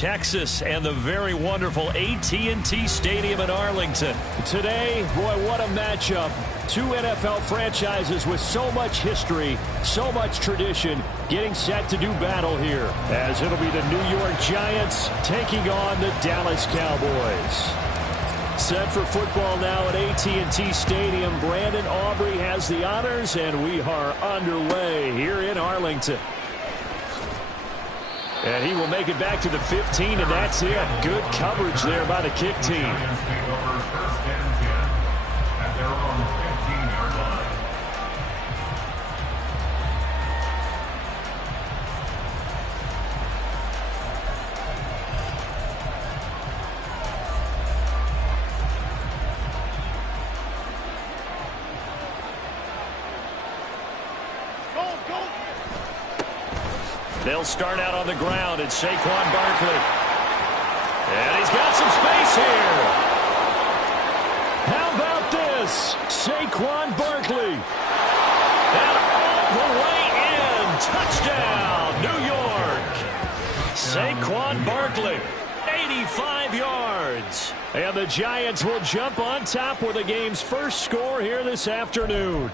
Texas and the very wonderful AT&T Stadium in Arlington. Today, boy, what a matchup. Two NFL franchises with so much history, so much tradition, getting set to do battle here, as it'll be the New York Giants taking on the Dallas Cowboys. Set for football now at AT&T Stadium. Brandon Aubrey has the honors, and we are underway here in Arlington. And he will make it back to the 15, and that's it. Good coverage there by the kick team. They'll start out on the ground. It's Saquon Barkley. And he's got some space here. How about this? Saquon Barkley. And all the way in. Touchdown, New York. Saquon Barkley. 85 yards. And the Giants will jump on top with the game's first score here this afternoon.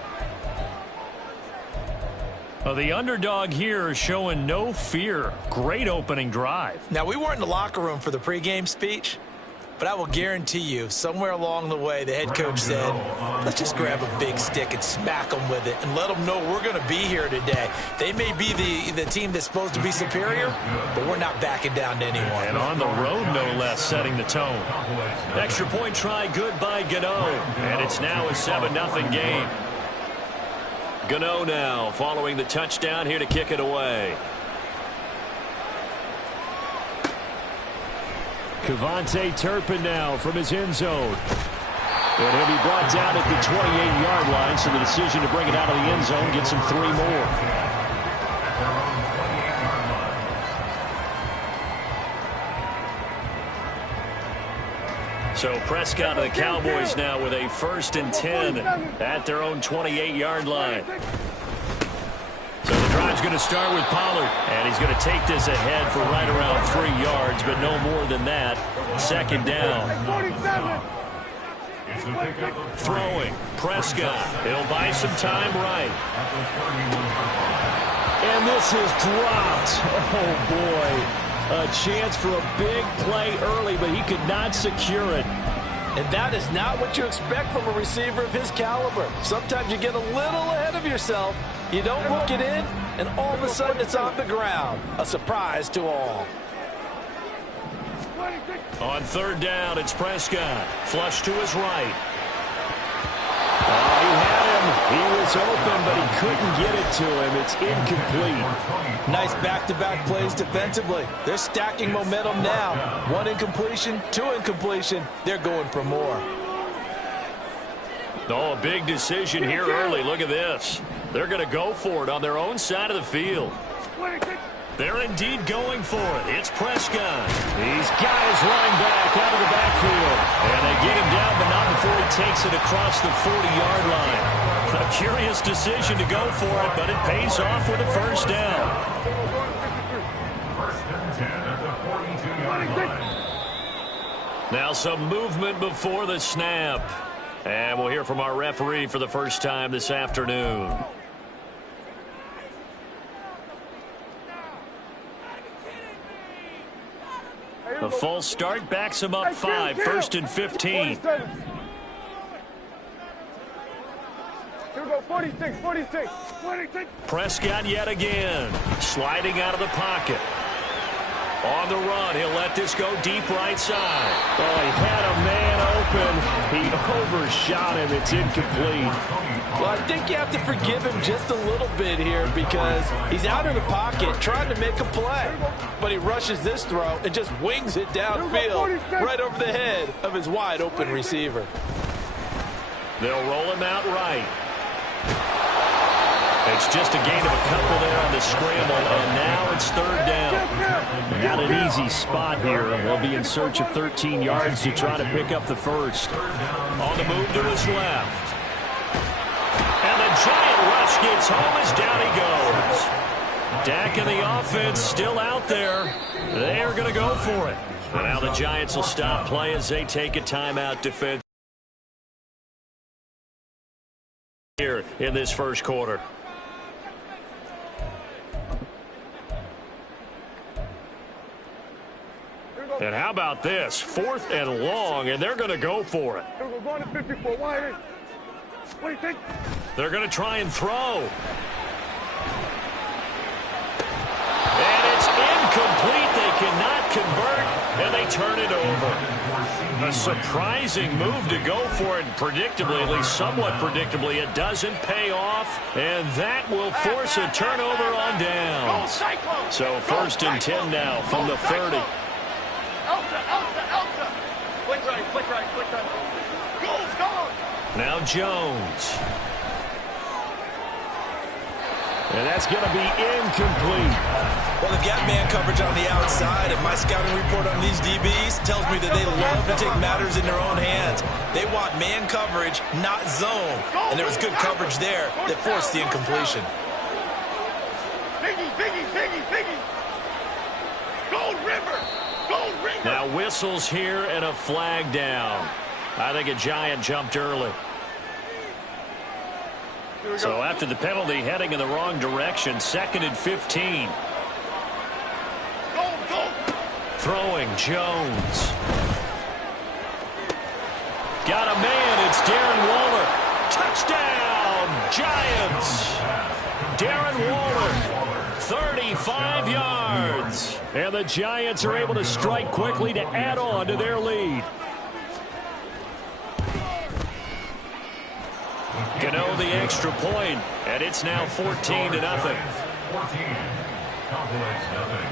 The underdog here is showing no fear. Great opening drive. Now, we weren't in the locker room for the pregame speech, but I will guarantee you somewhere along the way the head coach said, let's just grab a big stick and smack them with it and let them know we're going to be here today. They may be the team that's supposed to be superior, but we're not backing down to anyone. And on the road, no less, setting the tone. Extra point try good by Gano, and it's now a 7-0 game. Gano now following the touchdown here to kick it away. Kevontae Turpin now from his end zone. And he'll be brought down at the 28-yard line, so the decision to bring it out of the end zone gets him 3 more. So Prescott and the Cowboys now with a 1st and 10 at their own 28-yard line. So the drive's going to start with Pollard, and he's going to take this ahead for right around 3 yards, but no more than that. 2nd down. Throwing, Prescott. He'll buy some time right. And this is dropped. Oh, boy. A chance for a big play early, but he could not secure it. And that is not what you expect from a receiver of his caliber. Sometimes you get a little ahead of yourself. You don't hook it in, and all of a sudden it's on the ground. A surprise to all. On 3rd down, it's Prescott. Flush to his right. He had him. He was open, but he couldn't get it to him. It's incomplete. Nice back-to-back plays defensively. They're stacking momentum now. 1 incompletion, 2 incompletion. They're going for more. Oh, a big decision here early. Look at this. They're going to go for it on their own side of the field. They're indeed going for it. It's Prescott. He's got his running back out of the backfield. And they get him down, but not before he takes it across the 40-yard line. A curious decision to go for it, but it pays off with a 1st down. Now some movement before the snap. And we'll hear from our referee for the first time this afternoon. The false start backs him up 5, 1st and 15. Here we go, 46. Prescott yet again, sliding out of the pocket. On the run, he'll let this go deep right side. Oh, he had a man open. He overshot him. It's incomplete. Well, I think you have to forgive him just a little bit here because he's out of the pocket trying to make a play. But he rushes this throw and just wings it downfield right over the head of his wide-open receiver. They'll roll him out right. It's just a gain of a couple there on the scramble, and now it's 3rd down. Not an easy spot here. They'll be in search of 13 yards to try to pick up the 1st. On the move to his left. And the giant rush gets home as down he goes. Dak and the offense still out there. They are going to go for it. And now the Giants will stop play as they take a timeout defense here in this first quarter. And how about this? 4th and long, and they're going to go for it. They're going to try and throw. And it's incomplete. They cannot convert, and they turn it over. A surprising move to go for it, predictably, at least somewhat predictably. It doesn't pay off, and that will force a turnover on downs. So 1st and 10 now from the 30. Now Jones. And that's going to be incomplete. Well, they've got man coverage on the outside, and my scouting report on these DBs tells me that they love to take matters in their own hands. They want man coverage, not zone. And there was good coverage there that forced the incompletion. Biggie. Gold River. Now whistles here and a flag down. I think a Giant jumped early. So after the penalty, heading in the wrong direction, 2nd and 15. Throwing Jones. Got a man. It's Darren Waller. Touchdown, Giants. Darren Waller, 35 yards. And the Giants are able to strike quickly to add on to their lead. Gano the extra point, and it's now 14-0. 14. Cowboys nothing.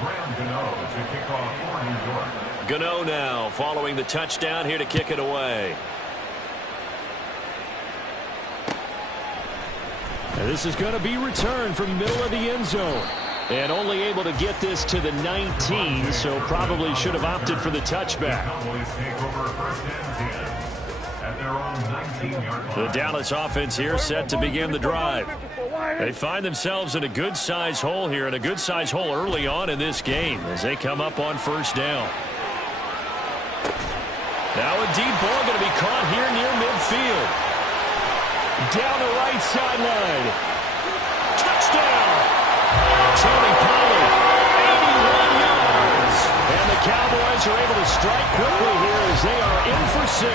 Graham Gano to kick off for New York. Gano now following the touchdown here to kick it away. And this is going to be returned from the middle of the end zone. And only able to get this to the 19, so probably should have opted for the touchback. Cowboys take over 1st and 10 at their own 19-yard line. The Dallas offense here set to begin the drive. They find themselves in a good-sized hole here, and a good-sized hole early on in this game as they come up on 1st down. Now a deep ball going to be caught here near midfield. Down the right sideline. Touchdown! Tony Pollard, 81 yards. And the Cowboys are able to strike quickly here as they are in for 6.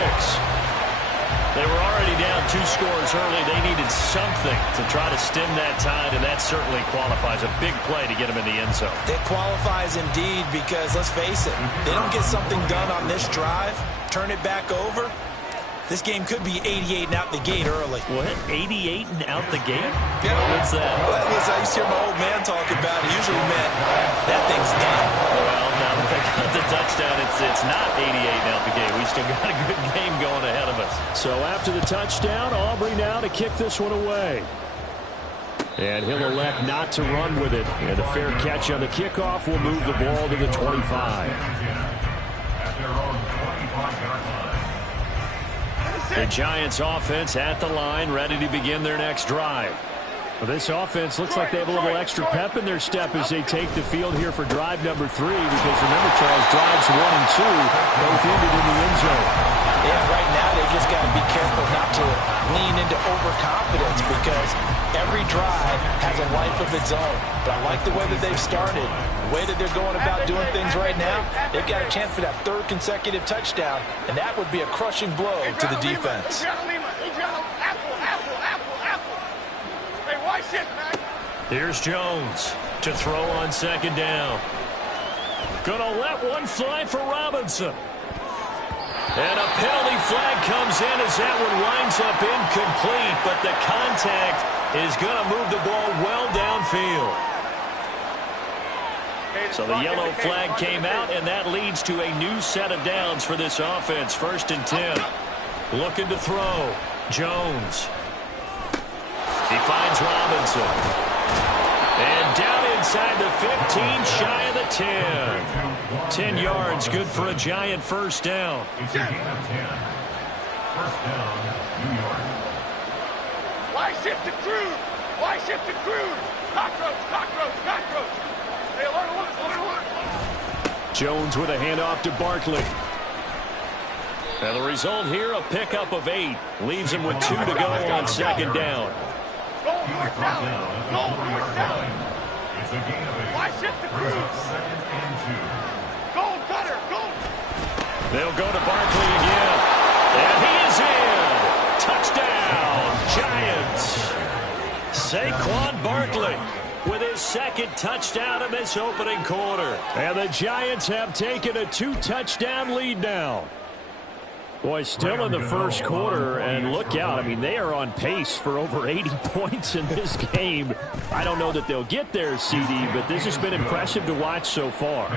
They were already down 2 scores early. They needed something to try to stem that tide, and that certainly qualifies. A big play to get them in the end zone. It qualifies indeed because, let's face it, they don't get something done on this drive, turn it back over, this game could be 88 and out the gate early. What? 88 and out the gate? Yeah. What's that? Well, I used to hear my old man talk about it. Usually meant that thing's done. Well, now that they got the touchdown, it's not 88 and out the gate. We still got a good game going ahead of us. So after the touchdown, Aubrey now to kick this one away. And he'll elect not to run with it. And a fair catch on the kickoff will move the ball to the 25. At their own 25-yard line. The Giants offense at the line, ready to begin their next drive. Well, this offense looks like they have a little extra pep in their step as they take the field here for drive number 3, because remember, Charles, drives 1 and 2 both ended in the end zone. Yeah, right now they just got to be careful not to lean into overconfidence because every drive has a life of its own. But I like the way that they've started, the way that they're going about doing things right now. They've got a chance for that 3rd consecutive touchdown, and that would be a crushing blow to the defense. Here's Jones to throw on 2nd down. Gonna let one fly for Robinson. And a penalty flag comes in as that one winds up incomplete, but the contact is going to move the ball well downfield. So the yellow flag came out, and that leads to a new set of downs for this offense. 1st and 10. Looking to throw. Jones. He finds Robinson. And down inside the 15, shy of the 10. 10 yards, good for a Giant 1st down. It's a gain of 10. 1st down, New York. Why shift to Crude? Why shift to Crude? Cockroach. Hey, alert. Jones with a handoff to Barkley. And the result here, a pickup of 8. Leaves him with 2 to go on second down. Go, North Valley. It's a gain of 8. Why shift the crew? Second and 2. Go, Cutter. Go. They'll go to Barkley again. And he is in. Touchdown, Giants. Saquon Barkley with his second touchdown in this opening quarter. And the Giants have taken a 2-touchdown lead now. Boy, still in the first quarter, and look out. I mean, they are on pace for over 80 points in this game. I don't know that they'll get there, CD, but this has been impressive to watch so far.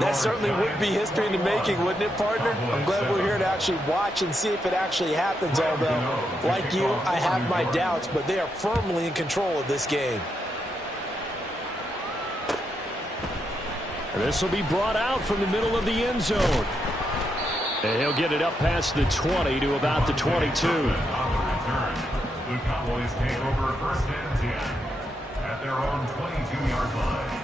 That certainly would be history in the making, wouldn't it, partner? I'm glad we're here to actually watch and see if it actually happens, although, like you, I have my doubts, but they are firmly in control of this game. This will be brought out from the middle of the end zone. And he'll get it up past the 20 to about the 22. On the return, the Cowboys take over first and 10 at their own 22-yard line.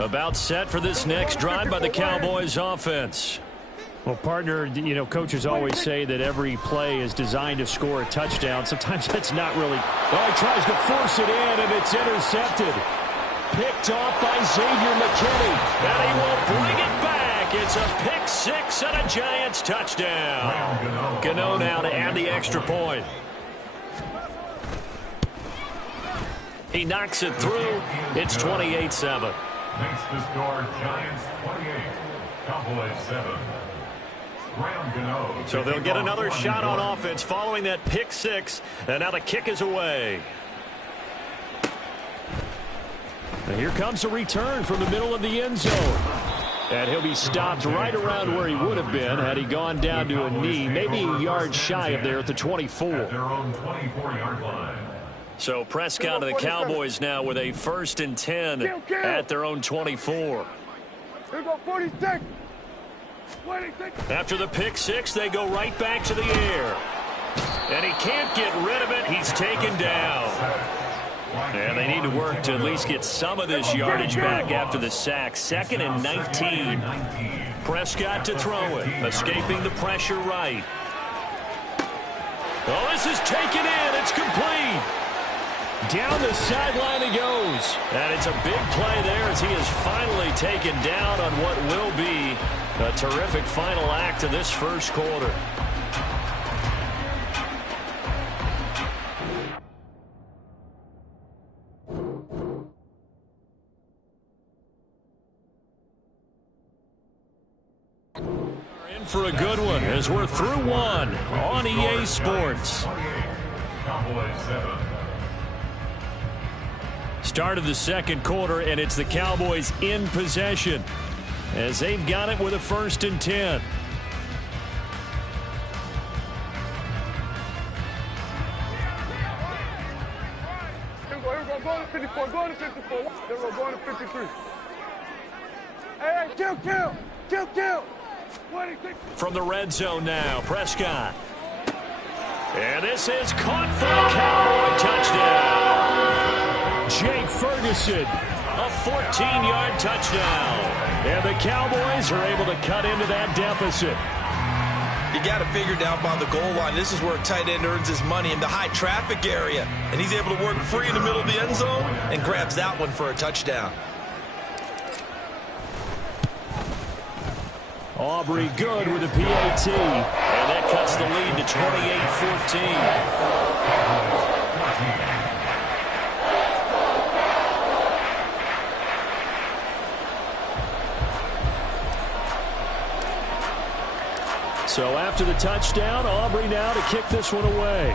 About set for this next drive by the Cowboys offense. Well, partner, you know, coaches always say that every play is designed to score a touchdown. Sometimes that's not really. Well, he tries to force it in, and it's intercepted. Picked off by Xavier McKinney. And he will bring it back. It's a pick 6 and a Giants touchdown. Gano now to add the extra point. He knocks it through. It's 28-7. Makes the score Giants 28, Cowboys 7. So they'll get another shot on offense following that pick 6, and now the kick is away. And here comes a return from the middle of the end zone. And he'll be stopped right around where he would have been had he gone down to a knee, maybe a yard shy of there at the 24. Their own 24-yard line. So Prescott to the Cowboys now with a 1st and 10 at their own 24. Here go 46. After the pick 6, they go right back to the air. And he can't get rid of it. He's taken down. And they need to work to at least get some of this yardage back after the sack. 2nd and 19. Prescott to throw it. Escaping the pressure right. Oh, this is taken in. It's complete. Down the sideline he goes. And it's a big play there as he is finally taken down on what will be a terrific final act of this first quarter. We're in for a good one as we're through one on EA Sports. Cowboys 7. Start of the second quarter, and it's the Cowboys in possession as they've got it with a 1st and 10. Here we go. Go to 54. Go to 54. Here we go. Go to 53. Hey, kill. 26. From the red zone now, Prescott. And this is caught for a Cowboy touchdown. Jake Ferguson. A 14-yard touchdown. And the Cowboys are able to cut into that deficit. You got to figure down by the goal line. This is where a tight end earns his money in the high traffic area. And he's able to work free in the middle of the end zone and grabs that one for a touchdown. Aubrey good with a PAT. And that cuts the lead to 28-14. So after the touchdown, Aubrey now to kick this one away.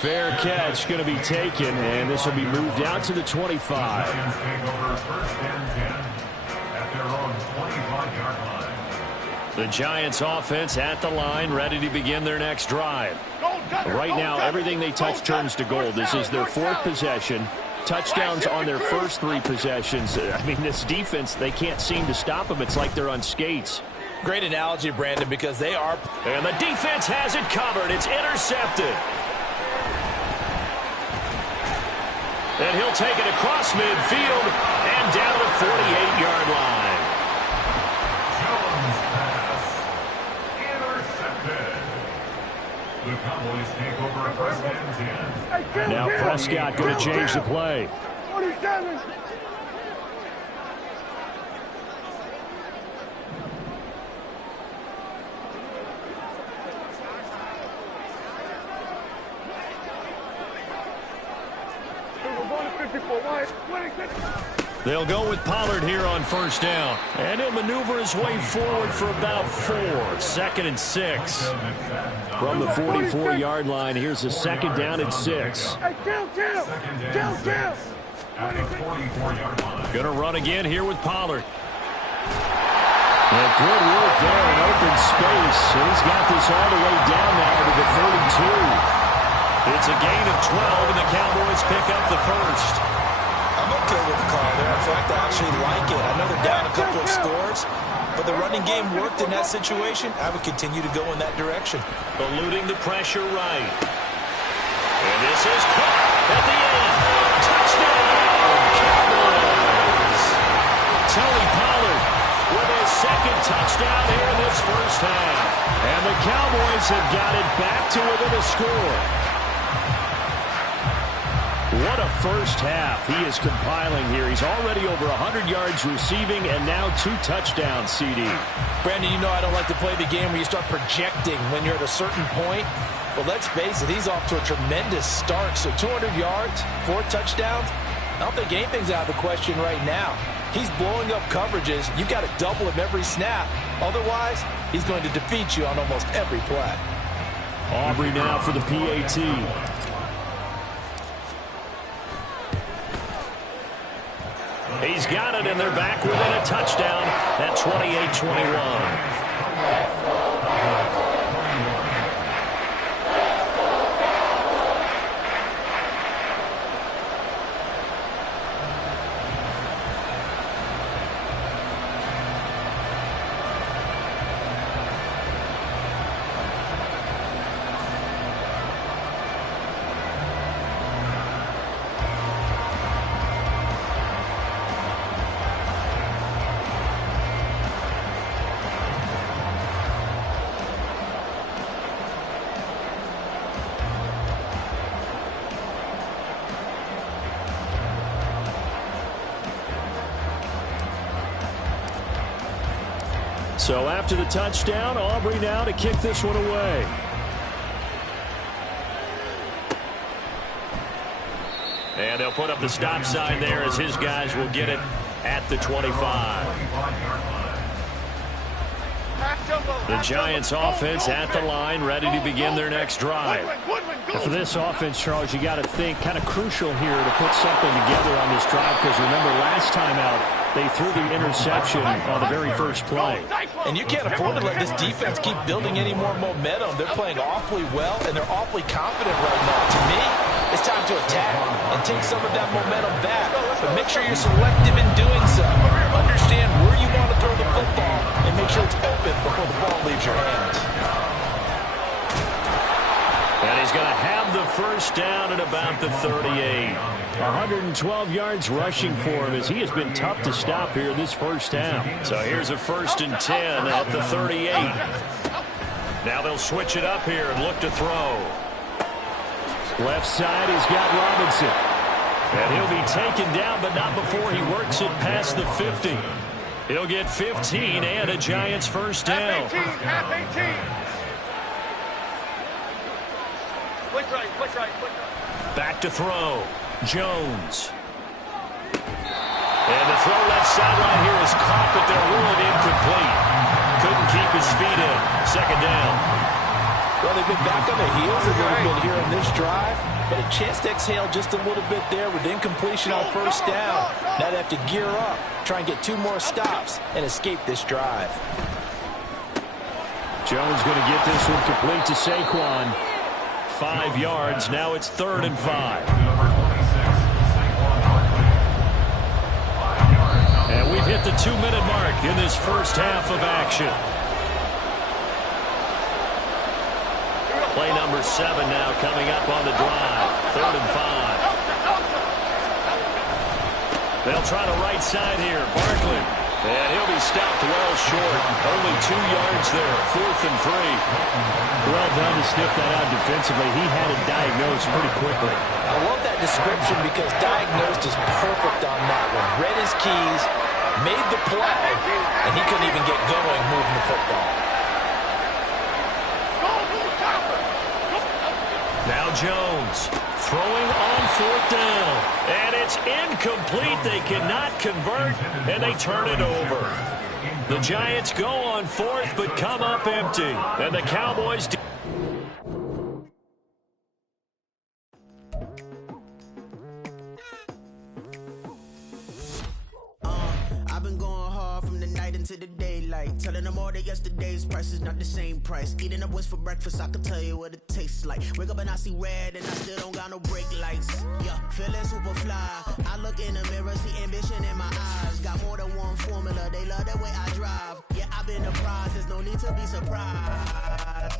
Fair catch going to be taken, and this will be moved out to the 25. Giants take over 1st and 10 at their own 25-yard line. The Giants offense at the line, ready to begin their next drive. Right now, everything they touch turns to gold. This is their 4th possession. Touchdowns on their first 3 possessions. I mean, this defense, they can't seem to stop them. It's like they're on skates. Great analogy, Brandon, because they are. And the defense has it covered. It's intercepted. And he'll take it across midfield and down to the 48-yard line. Jones pass intercepted. The Cowboys take over first and 10. Now Prescott going to change the play. 47. They'll go with Pollard here on first down. And he'll maneuver his way forward for about 4. 2nd and 6. From the 44-yard line, here's a 2nd down and 6. Hey, kill. At the 44-yard line. Going to run again here with Pollard. And good work there in open space. And he's got this all the way down now to the 32. It's a gain of 12, and the Cowboys pick up the first. I'm okay with the call there. In fact, I actually like it. I know they're down a couple of scores, but the running game worked in that situation. I would continue to go in that direction. Eluding the pressure right. And this is caught at the 8. Touchdown, Cowboys! Tony Pollard with his 2nd touchdown here in this first half. And the Cowboys have got it back to within a score. What a first half he is compiling here. He's already over 100 yards receiving and now 2 touchdowns, CD. Brandon, you know I don't like to play the game where you start projecting when you're at a certain point. But let's face it, he's off to a tremendous start. So 200 yards, 4 touchdowns. I don't think anything's out of the question right now. He's blowing up coverages. You've got to double him every snap. Otherwise, he's going to defeat you on almost every play. Aubrey now for the PAT. He's got it, and they're back within a touchdown at 28-21. So after the touchdown, Aubrey now to kick this one away. And they'll put up the stop sign there as his guys will get it at the 25. The Giants offense at the line, ready to begin their next drive. For this offense, Charles, you got to think kind of crucial here to put something together on this drive, because remember last time out they threw the interception on the very first play. And you can't afford to let this defense keep building any more momentum. They're playing awfully well, and they're awfully confident right now. To me, it's time to attack and take some of that momentum back. But make sure you're selective in doing so. Understand where you want to throw the football and make sure it's open before the ball leaves your hands. And he's going to have the first down at about the 38. 112 yards rushing for him as he has been tough to stop here this first half. So here's a 1st and 10 at the 38. Now they'll switch it up here and look to throw. Left side, he's got Robinson. And he'll be taken down, but not before he works it past the 50. He'll get 15 and a Giants first down. Half 18. Click right. Back to throw. Jones. And the throw left sideline here is caught, but they're ruled incomplete. Couldn't keep his feet in. 2nd down. Well, they've been back on their heels a little bit here in this drive, but a chance to exhale just a little bit there with incompletion on first down. Now they have to gear up, try and get 2 more stops, and escape this drive. Jones going to get this one complete to Saquon. 5 yards. Now it's 3rd and 5. And we've hit the 2-minute mark in this first half of action. number 7 now coming up on the drive. 3rd and 5. They'll try to right side here. Barkley. And he'll be stopped well short. Only 2 yards there. 4th and 3. Well done to sniff that out defensively. He had it diagnosed pretty quickly. I love that description because diagnosed is perfect on that one. Read his keys, made the play, and he couldn't even get going moving the football. Now Jones throwing on 4th down. And it's incomplete. They cannot convert, and they turn it over. The Giants go on 4th, but come up empty. And the Cowboys... I've been going hard from the night into the daylight, telling them all that yesterday's price is not the same price. Eating up what's for breakfast, I can tell you what it tastes like. Wake up and I see red and I still don't got no brake lights. Yeah, feeling super fly. I look in the mirror, see ambition in my eyes. Got more than one formula, they love the way I drive. Yeah, I've been apprised, there's no need to be surprised.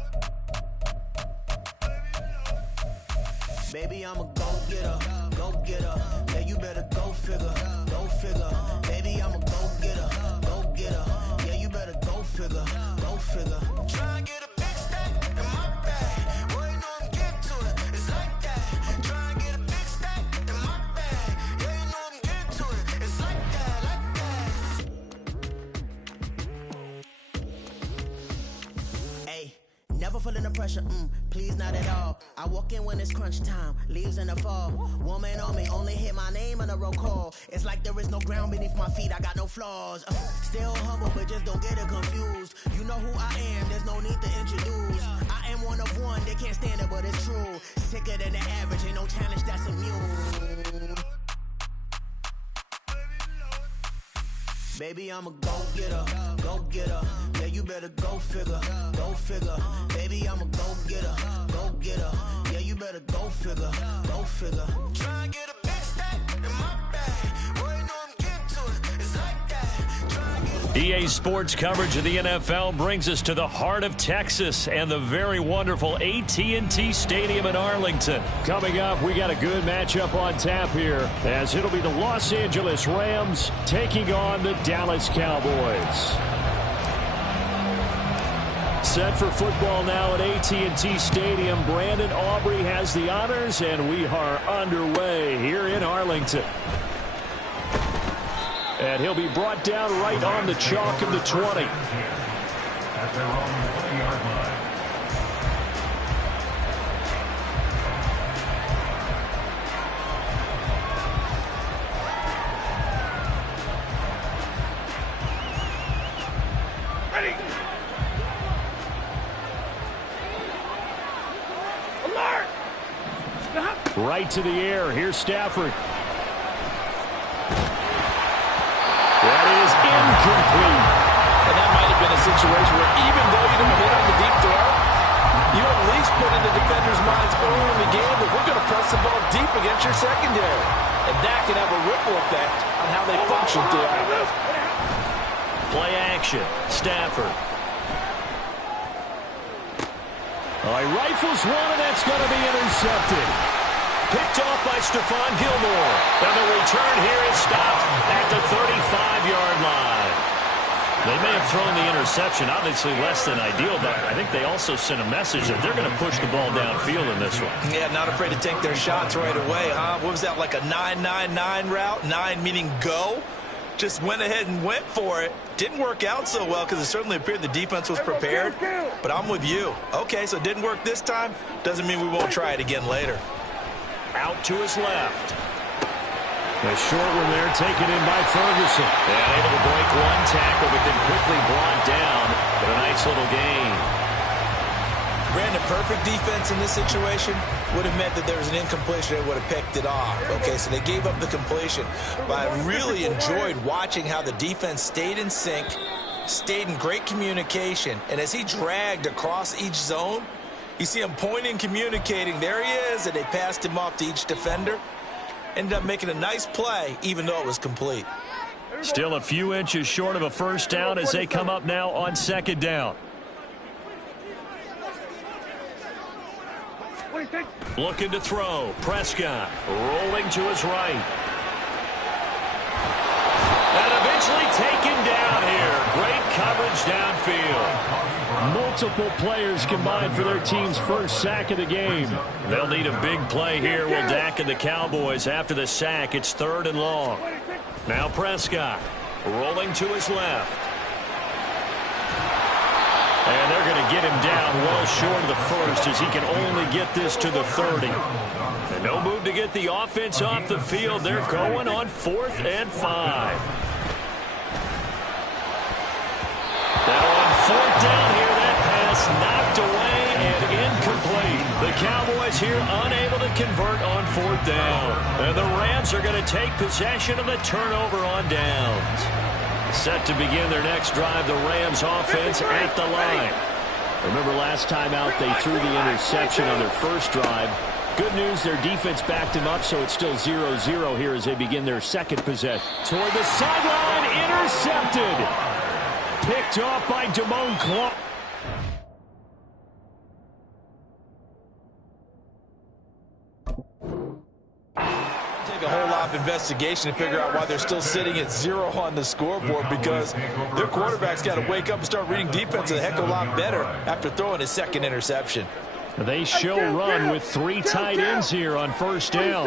Baby, I'm a go-getter, go-getter. Yeah, you better go figure, go figure. Baby, I'm a go-getter, go-getter. Yeah, you better go figure, go figure. Try and get a big stack in my bag. Boy, you know I'm getting to it, it's like that. Try and get a big stack in my bag. Yeah, you know I'm getting to it, it's like that, like that. Hey, never feeling the pressure, please not at all. I walk in when it's crunch time, leaves in the fall. Woman on me, only hit my name on a roll call. It's like there is no ground beneath my feet, I got no flaws. Still humble, but just don't get it confused. You know who I am, there's no need to introduce. I am one of one, they can't stand it, but it's true. Sicker than the average, ain't no challenge that's immune. Baby, I'm a go-getter, go-getter. Yeah, you better go figure, go figure. Baby, I'm a go-getter, go-getter. Yeah, you better go figure, go figure. Try and get a big stack in my bag. Boy, you know I'm getting to it, it's like that. EA Sports coverage of the NFL brings us to the heart of Texas and the very wonderful AT&T Stadium in Arlington. Coming up, we got a good matchup on tap here, as it'll be the Los Angeles Rams taking on the Dallas Cowboys. Set for football now at AT&T Stadium. Brandon Aubrey has the honors, and we are underway here in Arlington. And he'll be brought down right on the chalk of the 20. At their own 20-yard line. Ready. Alert. Right to the air. Here's Stafford. That is incomplete. And that might have been a situation where even though you don't hit on the deep throw, you at least put in the defender's minds early in the game that we're going to press the ball deep against your secondary. And that can have a ripple effect on how they function throughout. Play action. Stafford. He rifles one, and that's going to be intercepted. Picked off by Stephon Gilmore. And the return here is stopped at the 35-yard line. They may have thrown the interception, obviously less than ideal, but I think they also sent a message that they're going to push the ball downfield in this one. Yeah, not afraid to take their shots right away, huh? What was that, like a 9-9-9 route? 9 meaning go? Just went ahead and went for it. Didn't work out so well because it certainly appeared the defense was prepared. But I'm with you. Okay, so it didn't work this time. Doesn't mean we won't try it again later. Out to his left. A short one there taken in by Ferguson. And able to break one tackle, but then quickly brought down. But a nice little gain. Brandon, perfect defense in this situation would have meant that there was an incompletion and would have picked it off. Okay, so they gave up the completion. But I really enjoyed watching how the defense stayed in sync, stayed in great communication. And as he dragged across each zone, you see him pointing, communicating. There he is, and they passed him off to each defender. Ended up making a nice play, even though it was complete. Still a few inches short of a first down as they come up now on second down. Looking to throw. Prescott rolling to his right. And eventually taken down here. Great coverage downfield. Multiple players combined for their team's first sack of the game. They'll need a big play here. Will Dak and the Cowboys after the sack. It's 3rd and long. Now Prescott rolling to his left. And they're going to get him down well short of the first as he can only get this to the 30. And no move to get the offense off the field. They're going on 4th and 5. Now on 4th down here, that pass knocked away and incomplete. The Cowboys here unable to convert on 4th down. And the Rams are going to take possession of the turnover on downs. Set to begin their next drive, the Rams offense at the line. Remember last time out they threw the interception on their first drive. Good news, their defense backed him up, so it's still 0-0 here as they begin their second possession. Toward the sideline, intercepted. Picked off by Damone Clark. A whole lot of investigation to figure out why they're still sitting at 0 on the scoreboard, because their quarterback's got to wake up and start reading defense a heck of a lot better after throwing his second interception. They show run with 3 tight ends here on first down.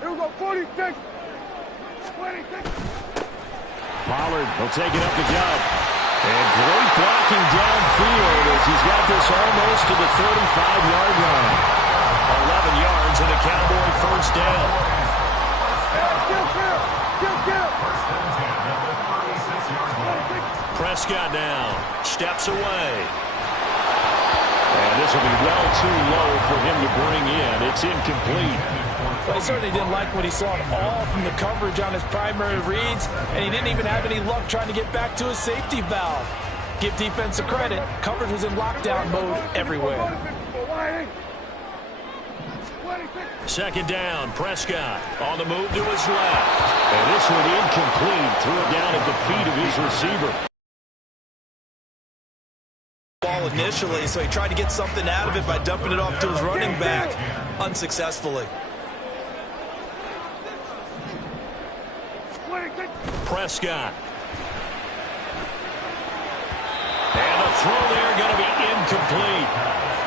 Here we go, 46. 26. Pollard will take it up the gut. And great blocking downfield as he's got this almost to the 35-yard line. 11 yards and a Cowboy first down. Prescott now steps away. And this will be well too low for him to bring in. It's incomplete. Well, he certainly didn't like what he saw at all from the coverage on his primary reads, and he didn't even have any luck trying to get back to his safety valve. Give defense a credit. Coverage was in lockdown mode everywhere. 2nd down, Prescott on the move to his left. And this one incomplete. Threw it down at the feet of his receiver. Ball initially, so he tried to get something out of it by dumping it off to his running back unsuccessfully. Prescott. And the throw there going to be incomplete.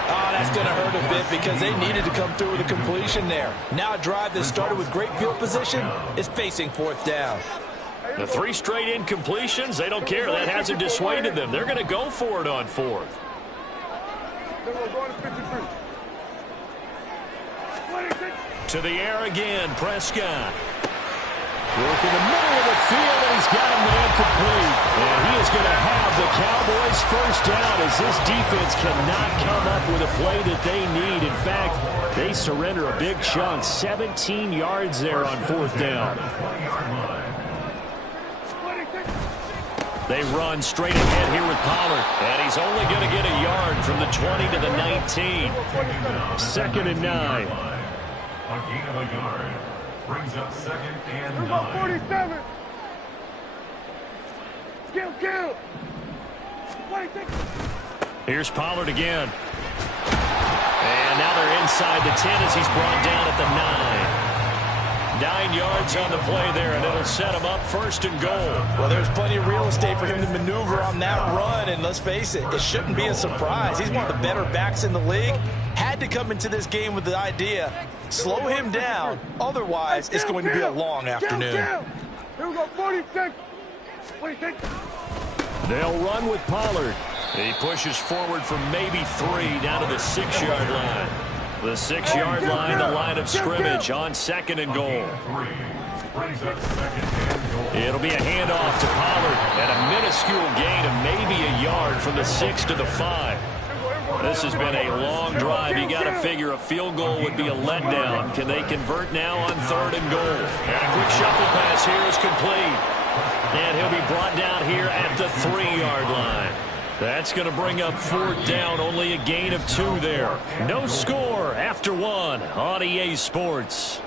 Oh, that's going to hurt a bit because they needed to come through with a completion there. Now a drive that started with great field position is facing 4th down. The 3 straight incompletions, they don't care. That hasn't dissuaded them. They're going to go for it on 4th. To the air again, Prescott. Work in the middle of the field, and he's got a man complete. And he is going to have the Cowboys first down as this defense cannot come up with a play that they need. In fact, they surrender a big chunk, 17 yards there on 4th down. They run straight ahead here with Pollard, and he's only going to get a yard from the 20 to the 19. 2nd and 9. A gain of a yard. Brings up 2nd and 9. 47. Kill. 26. Here's Pollard again. And now they're inside the 10 as he's brought down at the 9. 9 yards on the play there, and it'll set him up 1st and goal. Well, there's plenty of real estate for him to maneuver on that run, and let's face it, it shouldn't be a surprise. He's one of the better backs in the league. Had to come into this game with the idea, slow him down, otherwise it's going to be a long afternoon. Here we go, 46. 26. They'll run with Pollard. He pushes forward for maybe 3 down to the 6-yard line. The 6-yard line, the line of scrimmage on 2nd and goal. It'll be a handoff to Pollard and a minuscule gain of maybe a yard from the 6 to the 5. This has been a long drive. You got to figure a field goal would be a letdown. Can they convert now on 3rd and goal? And a quick shuffle pass here is complete. And he'll be brought down here at the 3-yard line. That's going to bring up 4th down, only a gain of 2 there. No score after 1 on EA Sports.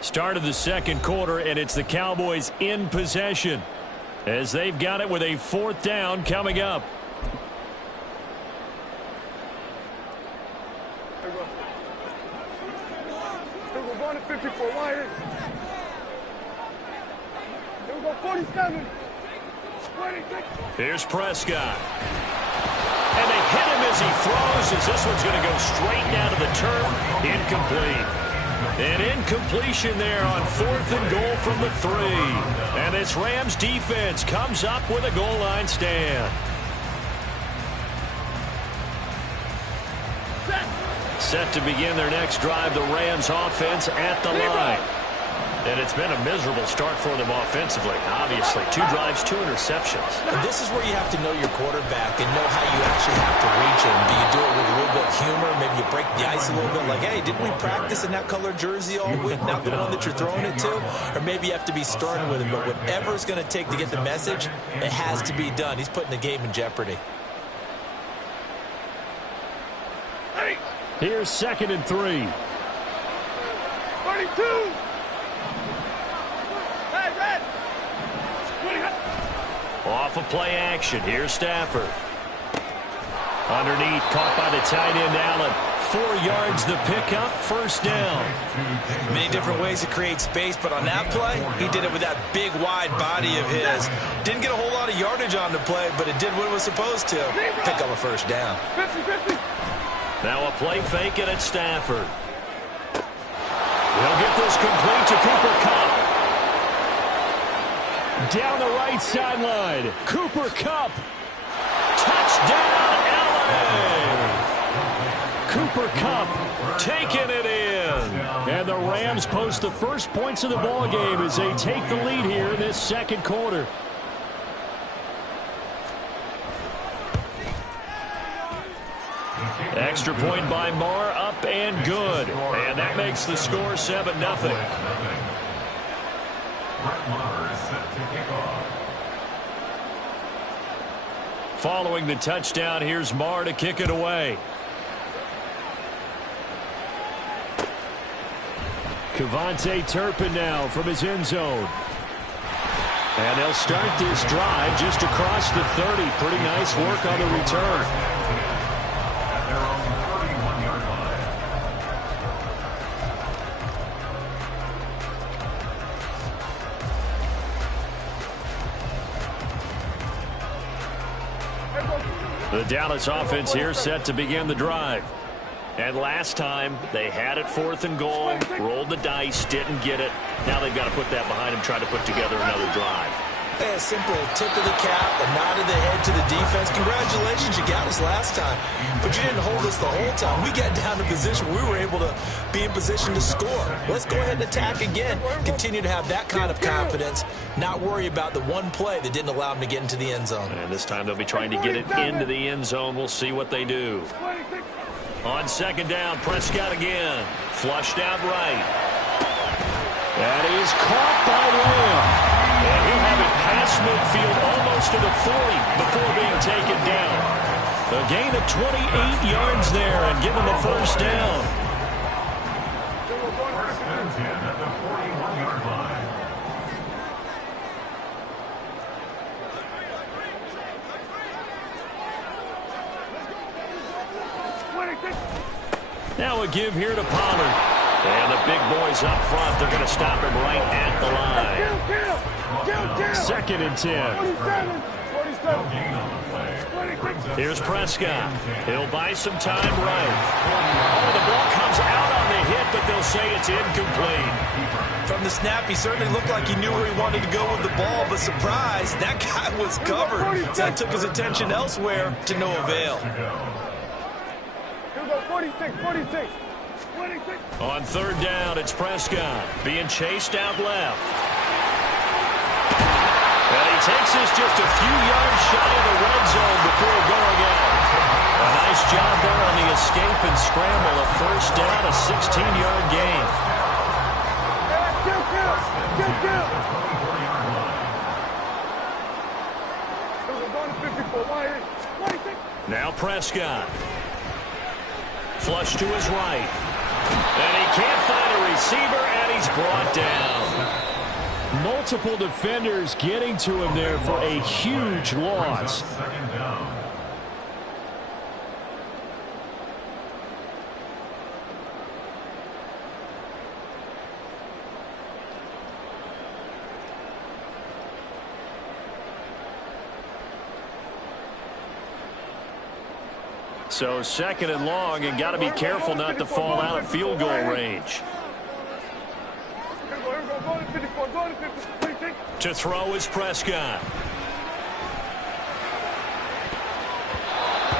Start of the 2nd quarter, and it's the Cowboys in possession as they've got it with a 4th down coming up. There we go. Here we go, going to 54. Wide in. Here we go, 47. 26. Here's Prescott. And they hit him as he throws, as this one's going to go straight down to the turf. Incomplete. An incompletion there on 4th and goal from the 3. And this Rams defense comes up with a goal line stand. Set to begin their next drive, the Rams offense at the line. And it's been a miserable start for them offensively, obviously. 2 drives, 2 interceptions. And this is where you have to know your quarterback and know how you actually have to reach him. Do you do it with a little bit of humor? Maybe you break the ice a little bit, like, hey, didn't we practice in that color jersey all week, not the one that you're throwing it to? Or maybe you have to be stern with him. But whatever it's going to take to get the message, it has to be done. He's putting the game in jeopardy. Here's 2nd and 3. 32. Off of play action. Here's Stafford. Underneath, caught by the tight end, Allen. 4 yards the pickup, 1st down. Many different ways to create space, but on that play, he did it with that big, wide body of his. Didn't get a whole lot of yardage on the play, but it did what it was supposed to. Pick up a 1st down. 50-50. Now a play fake it at Stafford. He'll get this complete to Cooper Kupp. Down the right sideline, Cooper Kupp. Touchdown, LA! Cooper Kupp taking it in. And the Rams post the first points of the ball game as they take the lead here in this 2nd quarter. Extra point by Marr, up and good. And that makes the score 7-0. Following the touchdown, here's Marr to kick it away. Kevontae Turpin now from his end zone. And they'll start this drive just across the 30. Pretty nice work on the return. The Dallas offense here set to begin the drive. And last time, they had it 4th and goal, rolled the dice, didn't get it. Now they've got to put that behind them, try to put together another drive. A simple tip of the cap, a nod of the head to the defense. Congratulations, you got us last time. But you didn't hold us the whole time. We got down to position where we were able to be in position to score. Let's go ahead and attack again. Continue to have that kind of confidence, not worry about the one play that didn't allow them to get into the end zone. And this time they'll be trying to get it into the end zone. We'll see what they do. On 2nd down, Prescott again. Flushed out right. That is caught by Lamb. And he'll have it past midfield almost to the 40 before being taken down. A gain of 28 yards there and give him the 1st down. First and 10 at the 41-yard line. Now a give here to Pollard. And the big boys up front, they're going to stop him right at the line. 2nd and 10. 47. Here's Prescott. He'll buy some time right. Oh, the ball comes out on the hit, but they'll say it's incomplete. From the snap, he certainly looked like he knew where he wanted to go with the ball, but surprise, that guy was covered. So that took his attention elsewhere to no avail. Here we go, 46, 46. 26. On 3rd down, it's Prescott being chased out left. And he takes this just a few yards shy of the red zone before going out. A nice job there on the escape and scramble. A 1st down, a 16-yard gain. Now Prescott. Flush to his right. And he can't find a receiver, and he's brought down. Multiple defenders getting to him there for a huge loss. 2nd down. So second and long, and got to be careful not to fall out of field goal range. To throw is Prescott.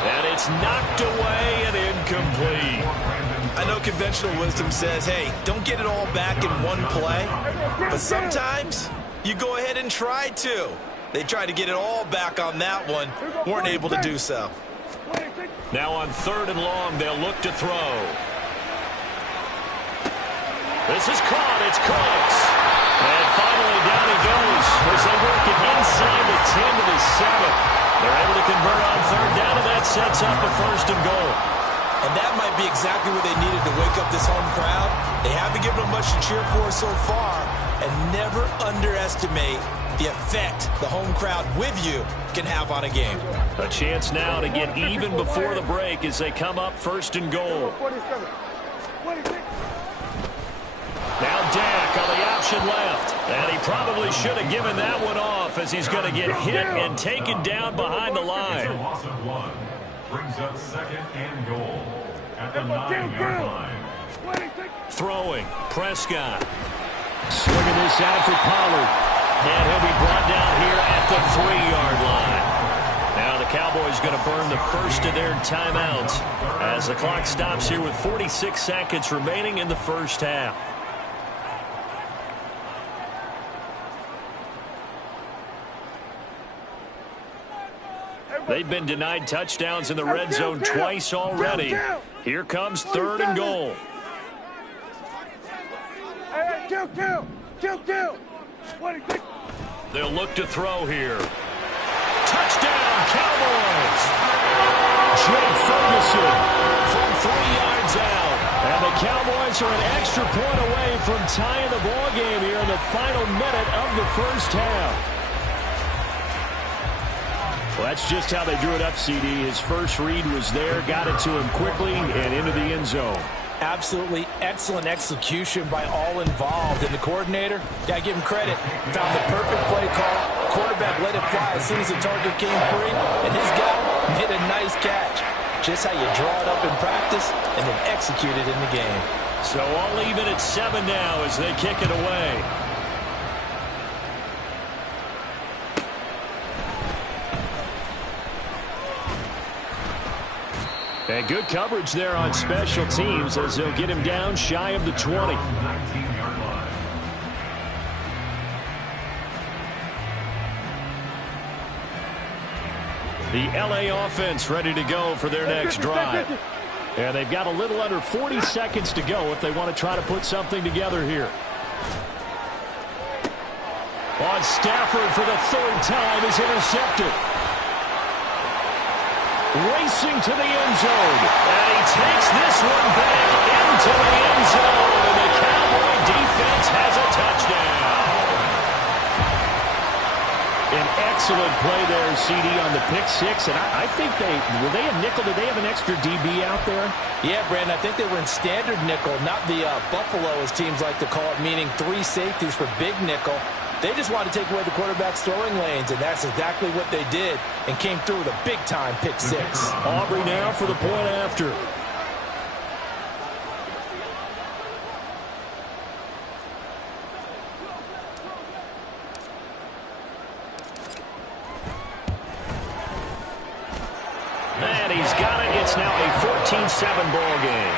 And it's knocked away and incomplete. I know conventional wisdom says, hey, don't get it all back in one play. But sometimes you go ahead and try to. They tried to get it all back on that one. Weren't able to do so. Now on third and long, they'll look to throw. This is caught. It's Cooks. And finally down he goes as they work it inside the 10 to the 7. They're able to convert on third down, and that sets up the first and goal. And that might be exactly what they needed to wake up this home crowd. They haven't given them much to cheer for so far, and never underestimate the effect the home crowd with you can have on a game. A chance now to get even before the break as they come up first and goal. Now Dak on the option left. And he probably should have given that one off as he's going to get hit and taken down behind the line. Loss of 1 brings up second and goal at the 9-yard line. Throwing, Prescott. Swinging this out for Pollard. And he'll be brought down here at the 3-yard line. Now the Cowboys going to burn the first of their timeouts as the clock stops here with 46 seconds remaining in the first half. They've been denied touchdowns in the red zone twice already. Here comes third and goal. They'll look to throw here. Touchdown, Cowboys! Jake Ferguson from 3 yards out. And the Cowboys are an extra point away from tying the ball game here in the final minute of the first half. Well, that's just how they drew it up, CD. His first read was there, got it to him quickly, and into the end zone. Absolutely excellent execution by all involved. And the coordinator, got to give him credit, found the perfect play call. Quarterback let it fly as soon as the target came free, and his guy made a nice catch. Just how you draw it up in practice and then execute it in the game. So all even at 7 now as they kick it away. And good coverage there on special teams as they'll get him down shy of the 20. 19-yard line. The LA offense ready to go for their next drive. And they've got a little under 40 seconds to go if they want to try to put something together here. On Stafford for the third time is intercepted. Racing to the end zone. And he takes this one back into the end zone. And the Cowboy defense has a touchdown. An excellent play there, CD, on the pick six. And I think were they a nickel? Did they have an extra DB out there? Yeah, Brandon, I think they were in standard nickel, not the Buffalo, as teams like to call it, meaning 3 safeties for big nickel. They just wanted to take away the quarterback's throwing lanes, and that's exactly what they did and came through with a big-time pick six. Aubrey now for the point after. And he's got it. It's now a 14-7 ball game.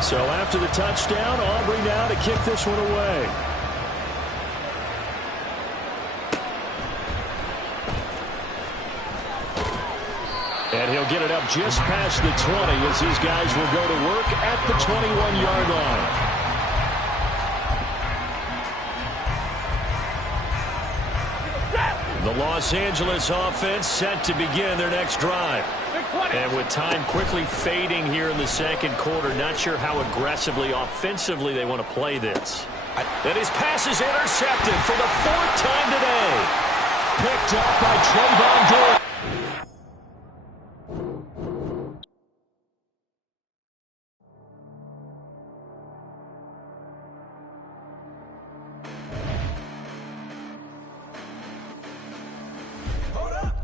So after the touchdown, Aubrey now to kick this one away. And he'll get it up just past the 20 as these guys will go to work at the 21-yard line. The Los Angeles offense set to begin their next drive. And with time quickly fading here in the second quarter, not sure how aggressively, offensively they want to play this. And his pass is intercepted for the 4th time today. Picked up by Trayvon Diggs.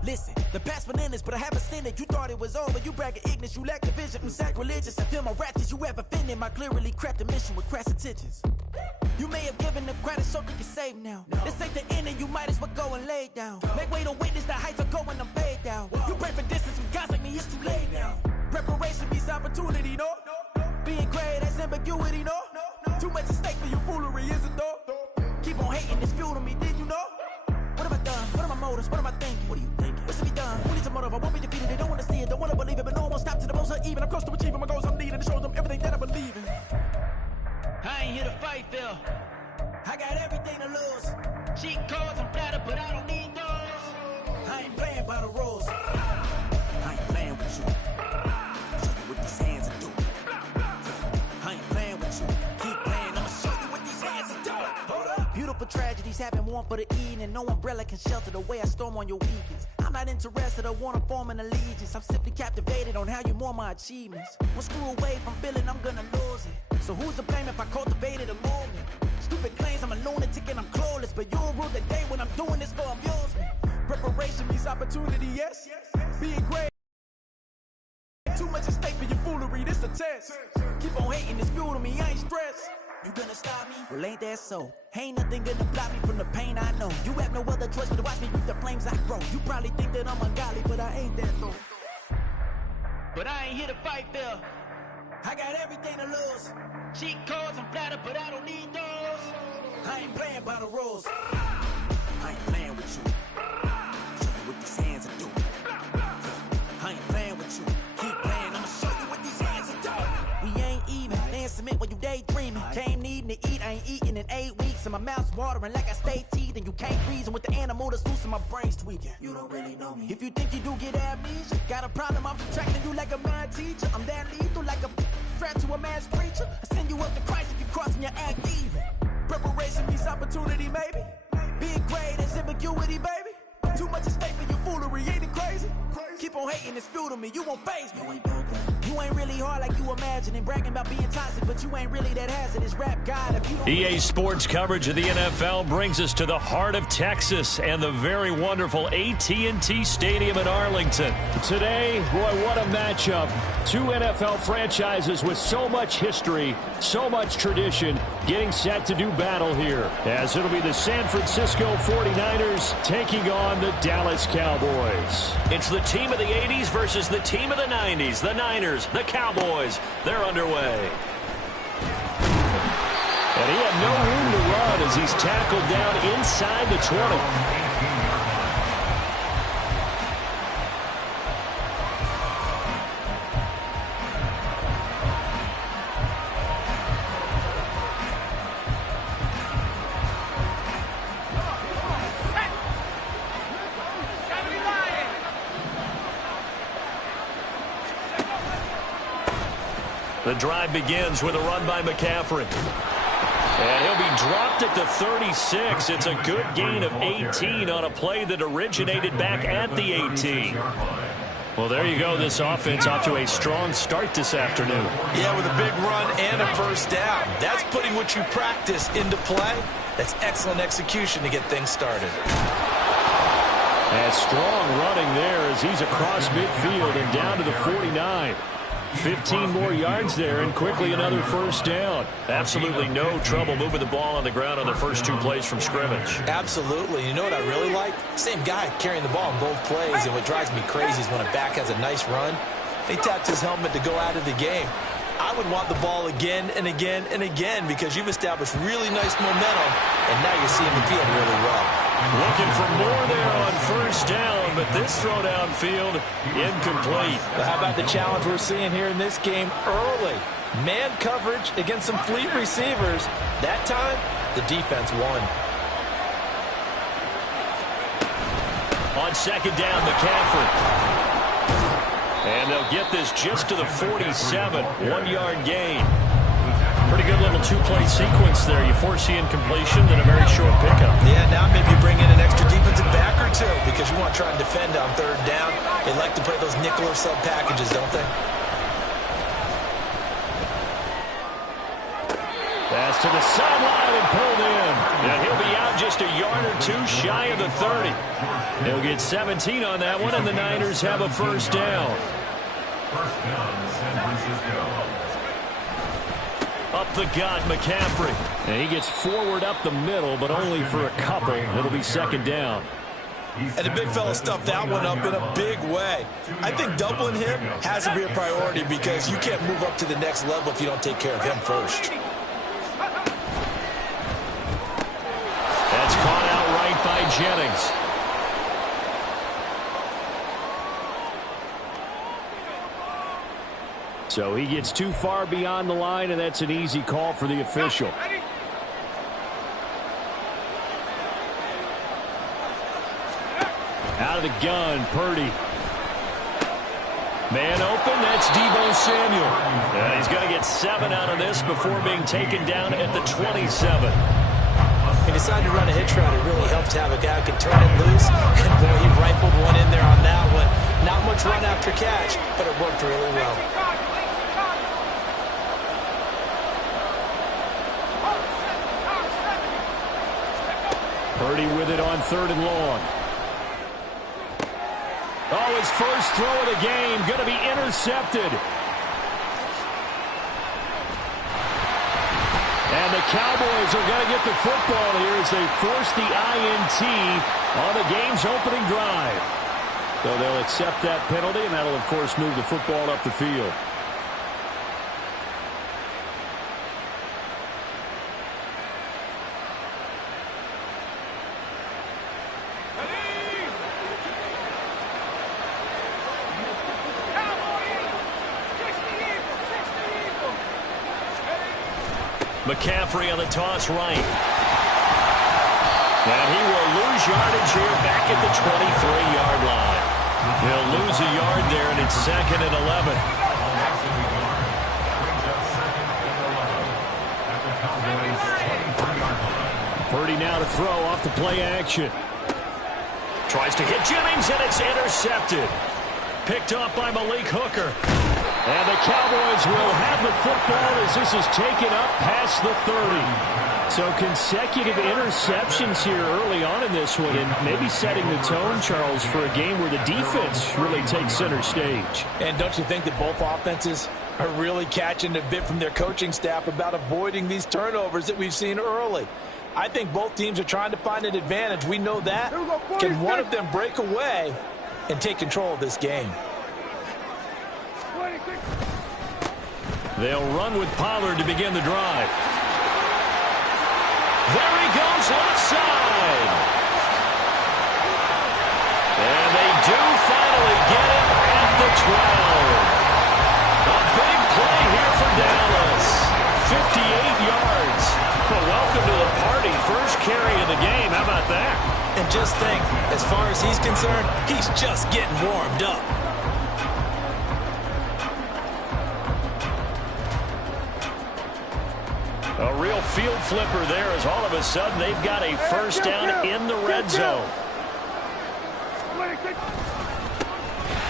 Listen, the past bananas, but I haven't seen it. You thought it was over, you bragging ignorance, you lack the vision. I'm sacrilegious, I feel my ratchets, you have offended my clearly crafted mission with crass intentions. You may have given them credit so they can save now. This ain't the end and you might as well go and lay down. Make way to witness the heights are going, I'm paid down. You pray for distance from guys like me, it's too late now. Preparation means opportunity, no? Being great, that's ambiguity, no? Too much at stake for your foolery, is it though? Keep on hating, it's fuel to me, did you know? What have I done? What are my motives? What am I thinking? What are you thinking? What's to be done? Who needs a motive? I won't be defeated. They don't want to see it, don't want to believe it, but no one will stop to the most even. I'm close to achieving my goals. I'm needing to show them everything that I believe in. I ain't here to fight, Phil. I got everything to lose. Cheat codes, I'm flattered, but I don't need those. I ain't playing by the rules. I ain't playing with you. Show you what these hands are doing. I ain't playing with you. Keep playing, I'ma show you what these hands are doing. Hold up. Beautiful tragedies happen, one for the evening. No umbrella can shelter the way I storm on your weekends. I'm not interested, I wanna form an allegiance. I'm simply captivated on how you more my achievements. One screw away from feeling I'm gonna lose it. So who's to blame if I cultivated a movement? Stupid claims I'm a lunatic and I'm clueless, but you'll rule the day when I'm doing this for amusement. Preparation means opportunity, yes? Being great. Too much at stake for your foolery, this a test. Keep on hating, it's fuel to me, I ain't stressed. You gonna stop me? Well, ain't that so? Ain't nothing gonna block me from the pain I know. You have no other choice but to watch me reap the flames I grow. You probably think that I'm ungodly, but I ain't that though. But I ain't here to fight, Phil. I got everything to lose. Cheat codes, I'm flattered, but I don't need those. I ain't playing by the rules. I ain't playing with you. Show you what these hands are doing. I ain't playing with you. Keep playing, I'ma show you what these hands are doing. We ain't even. They submit when you daydreaming. Came needing to eat, I ain't eating in 8 weeks. And my mouth's watering like I stay teeth. And you can't reason with the animal that's loose and my brain's tweaking. You don't really know me. If you think you do get amnesia, got a problem, I'm subtracting you like a mad teacher. I'm that lethal like a threat to a mass preacher. I send you up to Christ if you crossing your act even. Preparation means opportunity, maybe. Being great is ambiguity, baby. Too much at stake for your foolery, ain't it crazy? Keep on hating, it's fuel to me, you won't faze me. You ain't really hard like you imagine and bragging about being toxic, but you ain't really that hazardous. Rap God if you don't. EA Sports coverage of the NFL brings us to the heart of Texas and the very wonderful AT&T Stadium in Arlington. Today, boy, what a matchup. Two NFL franchises with so much history, so much tradition, getting set to do battle here. As it'll be the San Francisco 49ers taking on the Dallas Cowboys. It's the team of the 80s versus the team of the 90s. The Niners, the Cowboys, they're underway. And he had no room to run as he's tackled down inside the 20. The drive begins with a run by McCaffrey. And he'll be dropped at the 36. It's a good gain of 18 on a play that originated back at the 18. Well, there you go. This offense off to a strong start this afternoon. Yeah, with a big run and a first down. That's putting what you practice into play. That's excellent execution to get things started. And strong running there as he's across midfield and down to the 49. 15 more yards there and quickly another first down. Absolutely no trouble moving the ball on the ground on the first 2 plays from scrimmage. Absolutely. You know what I really like? Same guy carrying the ball in both plays, and what drives me crazy is when a back has a nice run, he taps his helmet to go out of the game. I would want the ball again and again and again because you've established really nice momentum, and now you're seeing the field really well. Looking for more there on first down, but this throw downfield incomplete. But how about the challenge we're seeing here in this game early? Man coverage against some fleet receivers. That time, the defense won. On second down, McCaffrey. And they'll get this just to the 47, 1-yard gain. Pretty good little 2-play sequence there. You foresee incompletion, then a very short pickup. Yeah, now maybe you bring in an extra defensive back or two because you want to try and defend on third down. They like to play those nickel or sub packages, don't they? Pass to the sideline and pulled in. And he'll be out just just a yard or two shy of the 30. He'll get 17 on that one, and the Niners have a first down. First down, San Francisco. Up the gut, McCaffrey. And he gets forward up the middle, but only for a couple. It'll be second down. And the big fella stuffed that one up in a big way. I think doubling him has to be a priority because you can't move up to the next level if you don't take care of him first. That's caught out right by Jennings. So he gets too far beyond the line, and that's an easy call for the official. Out of the gun, Purdy. Man open, that's Deebo Samuel. He's going to get 7 out of this before being taken down at the 27. He decided to run a hitch route. It really helps to have a guy who can turn it loose. And boy, he rifled one in there on that one. Not much run after catch, but it worked really well. Purdy with it on 3rd and long. Oh, his first throw of the game going to be intercepted. And the Cowboys are going to get the football here as they force the INT on the game's opening drive. So they'll accept that penalty, and that'll, of course, move the football up the field. McCaffrey on the toss right. And he will lose yardage here back at the 23-yard line. He'll lose a yard there, and it's 2nd and 11. Purdy now to throw off the play action. Tries to hit Jennings, and it's intercepted. Picked off by Malik Hooker. And the Cowboys will have the football as this is taken up past the 30. So consecutive interceptions here early on in this one, and maybe setting the tone, Charles, for a game where the defense really takes center stage. And don't you think that both offenses are really catching a bit from their coaching staff about avoiding these turnovers that we've seen early? I think both teams are trying to find an advantage. We know that. Can one of them break away and take control of this game? They'll run with Pollard to begin the drive. There he goes left side. And they do finally get it at the 12. A big play here for Dallas. 58 yards. Well, welcome to the party. First carry of the game. How about that? And just think, as far as he's concerned, he's just getting warmed up. A real field flipper there as all of a sudden they've got a first down in the red zone.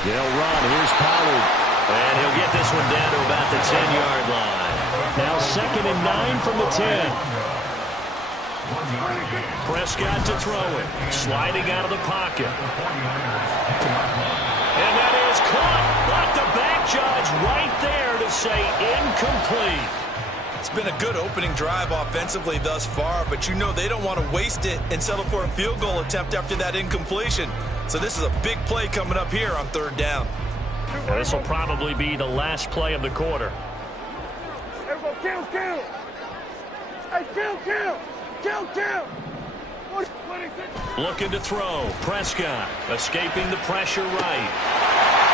They'll run. Here's Pollard. And he'll get this one down to about the 10-yard line. Now 2nd and 9 from the 10. Prescott to throw it. Sliding out of the pocket. And that is caught. But the back judge right there to say incomplete. It's been a good opening drive offensively thus far, but you know they don't want to waste it and settle for a field goal attempt after that incompletion. So this is a big play coming up here on 3rd down. Well, this will probably be the last play of the quarter. Kill. Hey, kill. Looking to throw. Prescott escaping the pressure right.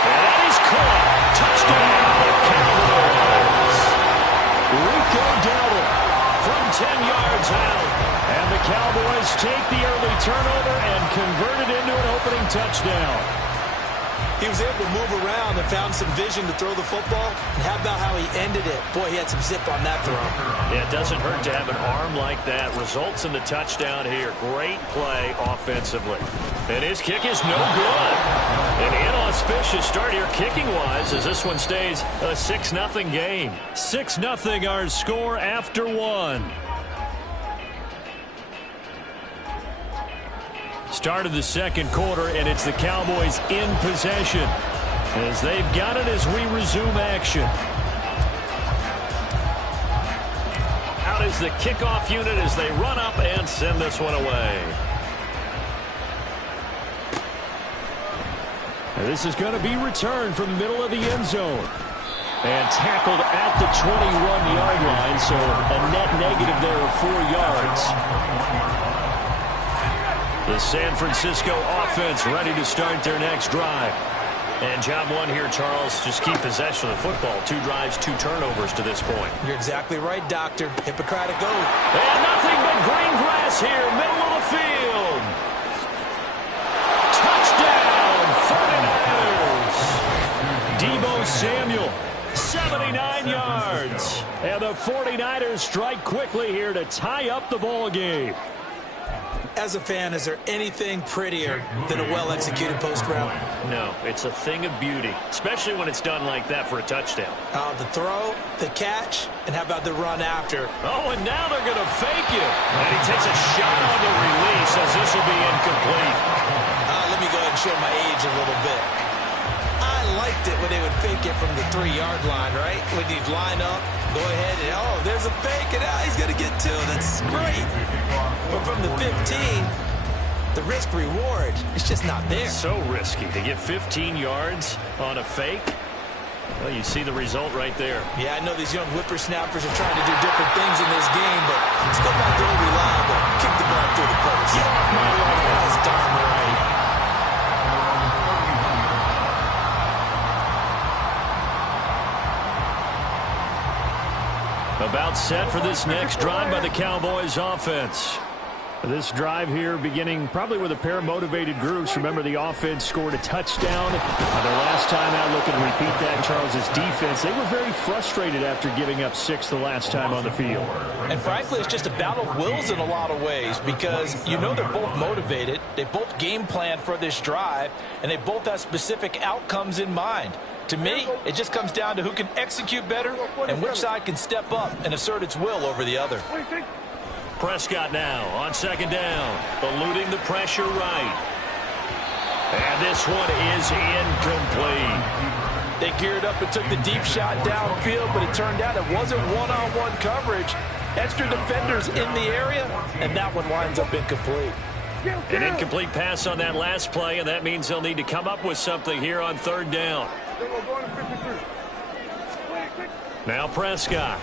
And that is caught. Touchdown, Cowboys. Rico Dowdle from 10 yards out. And the Cowboys take the early turnover and convert it into an opening touchdown. He was able to move around and found some vision to throw the football. And how about how he ended it? Boy, he had some zip on that throw. Yeah, it doesn't hurt to have an arm like that. Results in the touchdown here. Great play offensively. And his kick is no good. An inauspicious start here kicking-wise as this one stays a 6-0 game. 6-0 our score after one. Start of the second quarter, and it's the Cowboys in possession as they've got it as we resume action. Out is the kickoff unit as they run up and send this one away. And this is going to be returned from the middle of the end zone. And tackled at the 21-yard line, so a net negative there of 4 yards. The San Francisco offense ready to start their next drive. And job one here, Charles, just keep possession of the football. 2 drives, 2 turnovers to this point. You're exactly right, Doctor. Hippocratic oath. And nothing but green grass here, middle of the field. Touchdown, 49ers. Deebo Samuel, 79 yards. And the 49ers strike quickly here to tie up the ball game. As a fan, is there anything prettier than a well-executed post route? No, it's a thing of beauty, especially when it's done like that for a touchdown. The throw, the catch, and how about the run after? Oh, and now they're going to fake you. And he takes a shot on the release as this will be incomplete. Let me go ahead and show my age a little bit. I liked it when they would fake it from the 3-yard line, right? When you'd line up, go ahead, and there's a fake, and he's going to get 2. That's great. But from the 15, the risk-reward is just not there. So risky to get 15 yards on a fake. Well, you see the result right there. Yeah, I know these young whippersnappers are trying to do different things in this game, but let's go back to old reliable. Kick the ball through the post. Get off my line. That's darn right. About set for this next drive by the Cowboys offense. This drive here beginning probably with a pair of motivated groups. Remember, the offense scored a touchdown. Their last time out, looking to repeat that. Charles's defense, they were very frustrated after giving up 6 the last time on the field. And frankly, it's just a battle of wills in a lot of ways because they're both motivated. They both game plan for this drive, and they both have specific outcomes in mind. To me, it just comes down to who can execute better and which side can step up and assert its will over the other. Prescott now on second down, eluding the pressure right. And this one is incomplete. They geared up and took the deep shot downfield, but it turned out it wasn't one-on-one coverage. Extra defenders in the area, and that one winds up incomplete. An incomplete pass on that last play, and that means they'll need to come up with something here on third down. Now Prescott.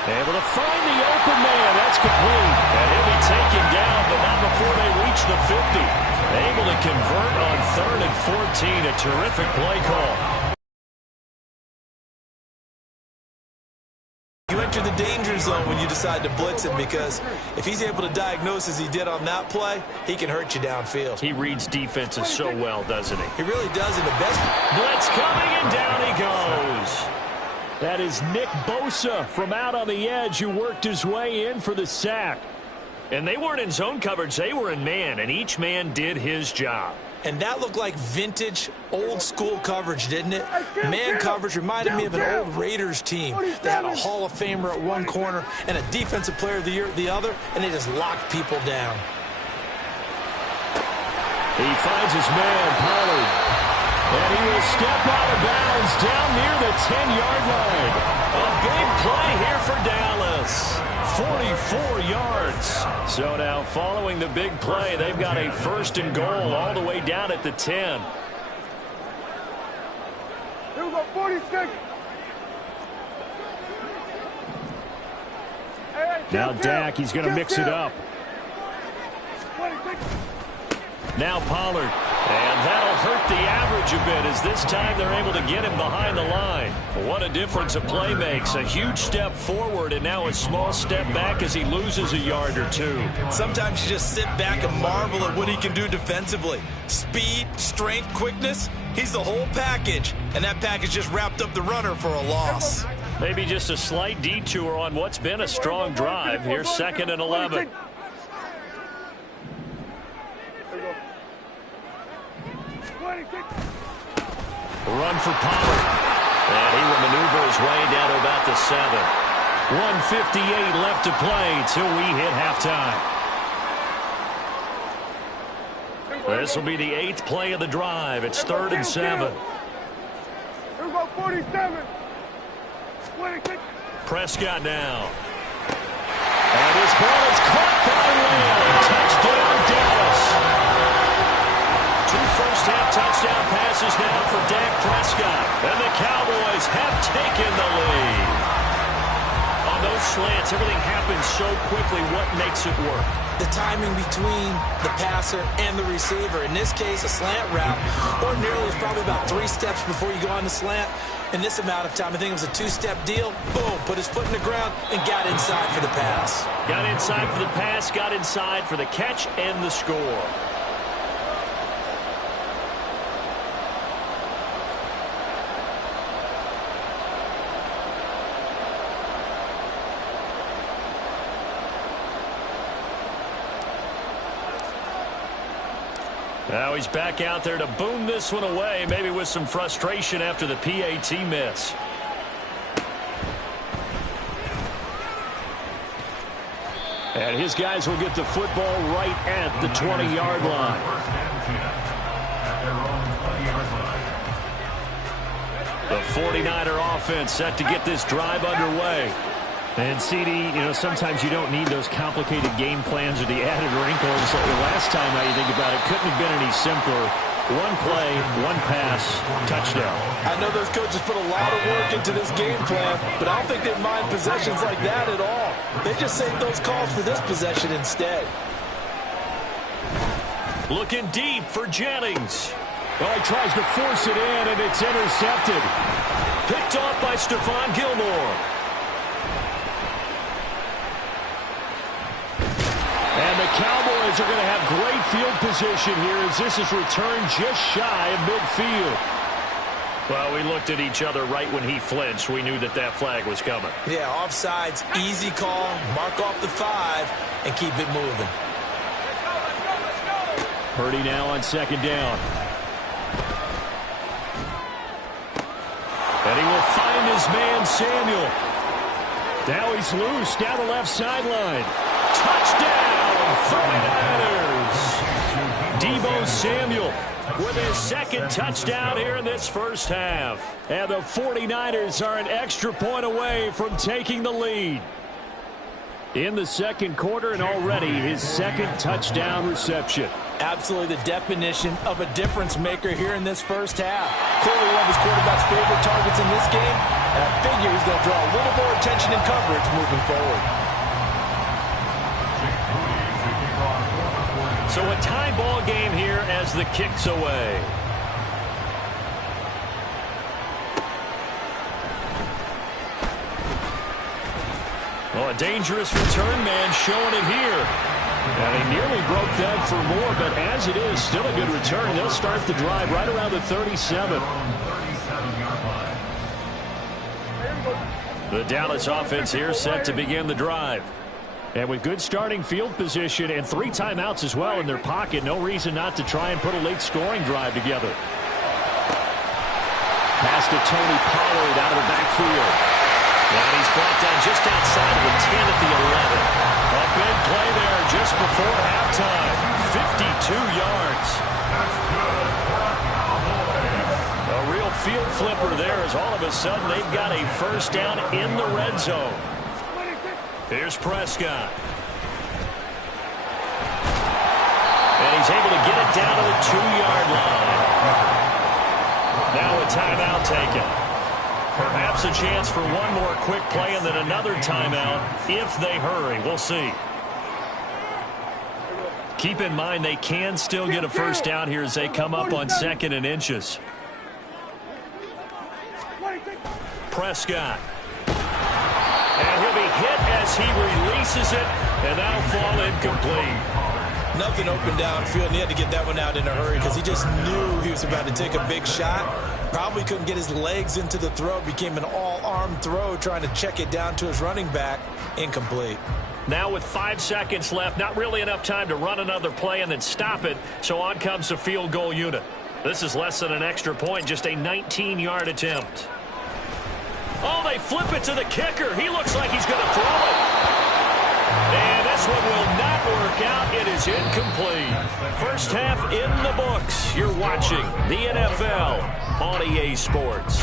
Able to find the open man. That's complete. And he'll be taken down, but not before they reach the 50. Able to convert on 3rd and 14. A terrific play call. You enter the danger zone when you decide to blitz him because if he's able to diagnose as he did on that play, he can hurt you downfield. He reads defenses so well, doesn't he? He really does in the best. Blitz coming, and down he goes. That is Nick Bosa from out on the edge who worked his way in for the sack. And they weren't in zone coverage. They were in man, and each man did his job. And that looked like vintage, old-school coverage, didn't it? Man coverage reminded me of an old Raiders team. They had a Hall of Famer at one corner and a Defensive Player of the Year at the other, and they just locked people down. He finds his man, Pollard. And he will step out of bounds down near the 10-yard line. A big play here for Dallas. 44 yards. So now following the big play, they've got a 1st and goal all the way down at the 10. Here we go, 46. Now Dak, he's going to mix it up. Now Pollard. And that'll hurt the average a bit as this time they're able to get him behind the line. What a difference a play makes. A huge step forward and now a small step back as he loses a yard or 2. Sometimes you just sit back and marvel at what he can do defensively. Speed, strength, quickness, he's the whole package. And that package just wrapped up the runner for a loss. Maybe just a slight detour on what's been a strong drive. Here's 2nd and 11. Run for Pollard. And he will maneuver his way down to about the 7. 1:58 left to play till we hit halftime. This will be the 8th play of the drive. It's 3rd and 7. Here we go, 47. Prescott now. And his ball is caught by Lamb. Touchdown, Dallas. 2 first-half touchdown passes now for Dak Prescott. And the Cowboys have taken the lead. On those slants, everything happens so quickly. What makes it work? The timing between the passer and the receiver. In this case, a slant route. Ordinarily, it's probably about 3 steps before you go on the slant. In this amount of time, I think it was a 2-step deal. Boom, put his foot in the ground and got inside for the pass. Got inside for the pass, got inside for the catch and the score. Now he's back out there to boom this one away, maybe with some frustration after the PAT miss. And his guys will get the football right at the 20-yard line. The 49er offense set to get this drive underway. And CD, sometimes you don't need those complicated game plans or the added wrinkles. The last time you think about it, couldn't have been any simpler. 1 play, 1 pass, touchdown. I know those coaches put a lot of work into this game plan, but I don't think they mind possessions like that at all. They just save those calls for this possession instead. Looking deep for Jennings. Well, he tries to force it in, and it's intercepted. Picked off by Stephon Gilmore. And the Cowboys are going to have great field position here as this is returned just shy of midfield. Well, we looked at each other right when he flinched. We knew that flag was coming. Yeah, offsides, easy call, mark off the 5, and keep it moving. Purdy now on 2nd down. And he will find his man, Samuel. Now he's loose down the left sideline. Touchdown, 49ers. Deebo Samuel with his 2nd touchdown here in this first half. And the 49ers are an extra point away from taking the lead. In the 2nd quarter, and already his 2nd touchdown reception. Absolutely the definition of a difference maker here in this first half. Clearly one of his quarterback's favorite targets in this game, and I figure he's going to draw a little more attention and coverage moving forward. So a tie ball game here as the kick's away. Well, a dangerous return man showing it here. And he nearly broke that for more, but as it is, still a good return. They'll start the drive right around the 37. The Dallas offense here set to begin the drive. And with good starting field position and 3 timeouts as well in their pocket, no reason not to try and put a late scoring drive together. Pass to Tony Pollard out of the backfield. And he's brought down just outside of the 10 at the 11. A big play there just before halftime. 52 yards. A real field flipper there as all of a sudden they've got a first down in the red zone. Here's Prescott. And he's able to get it down to the 2-yard line. Now a timeout taken. Perhaps a chance for one more quick play and then another timeout if they hurry. We'll see. Keep in mind they can still get a first down here as they come up on 2nd and inches. Prescott. And he'll be hit as he releases it, and that'll fall incomplete. Nothing open downfield, and he had to get that one out in a hurry because he just knew he was about to take a big shot. Probably couldn't get his legs into the throw. Became an all-arm throw trying to check it down to his running back. Incomplete. Now with 5 seconds left, not really enough time to run another play and then stop it, so on comes the field goal unit. This is less than an extra point, just a 19-yard attempt. Oh, they flip it to the kicker. He looks like he's going to throw it. And this one will not work out. It is incomplete. First half in the books. You're watching the NFL on EA Sports.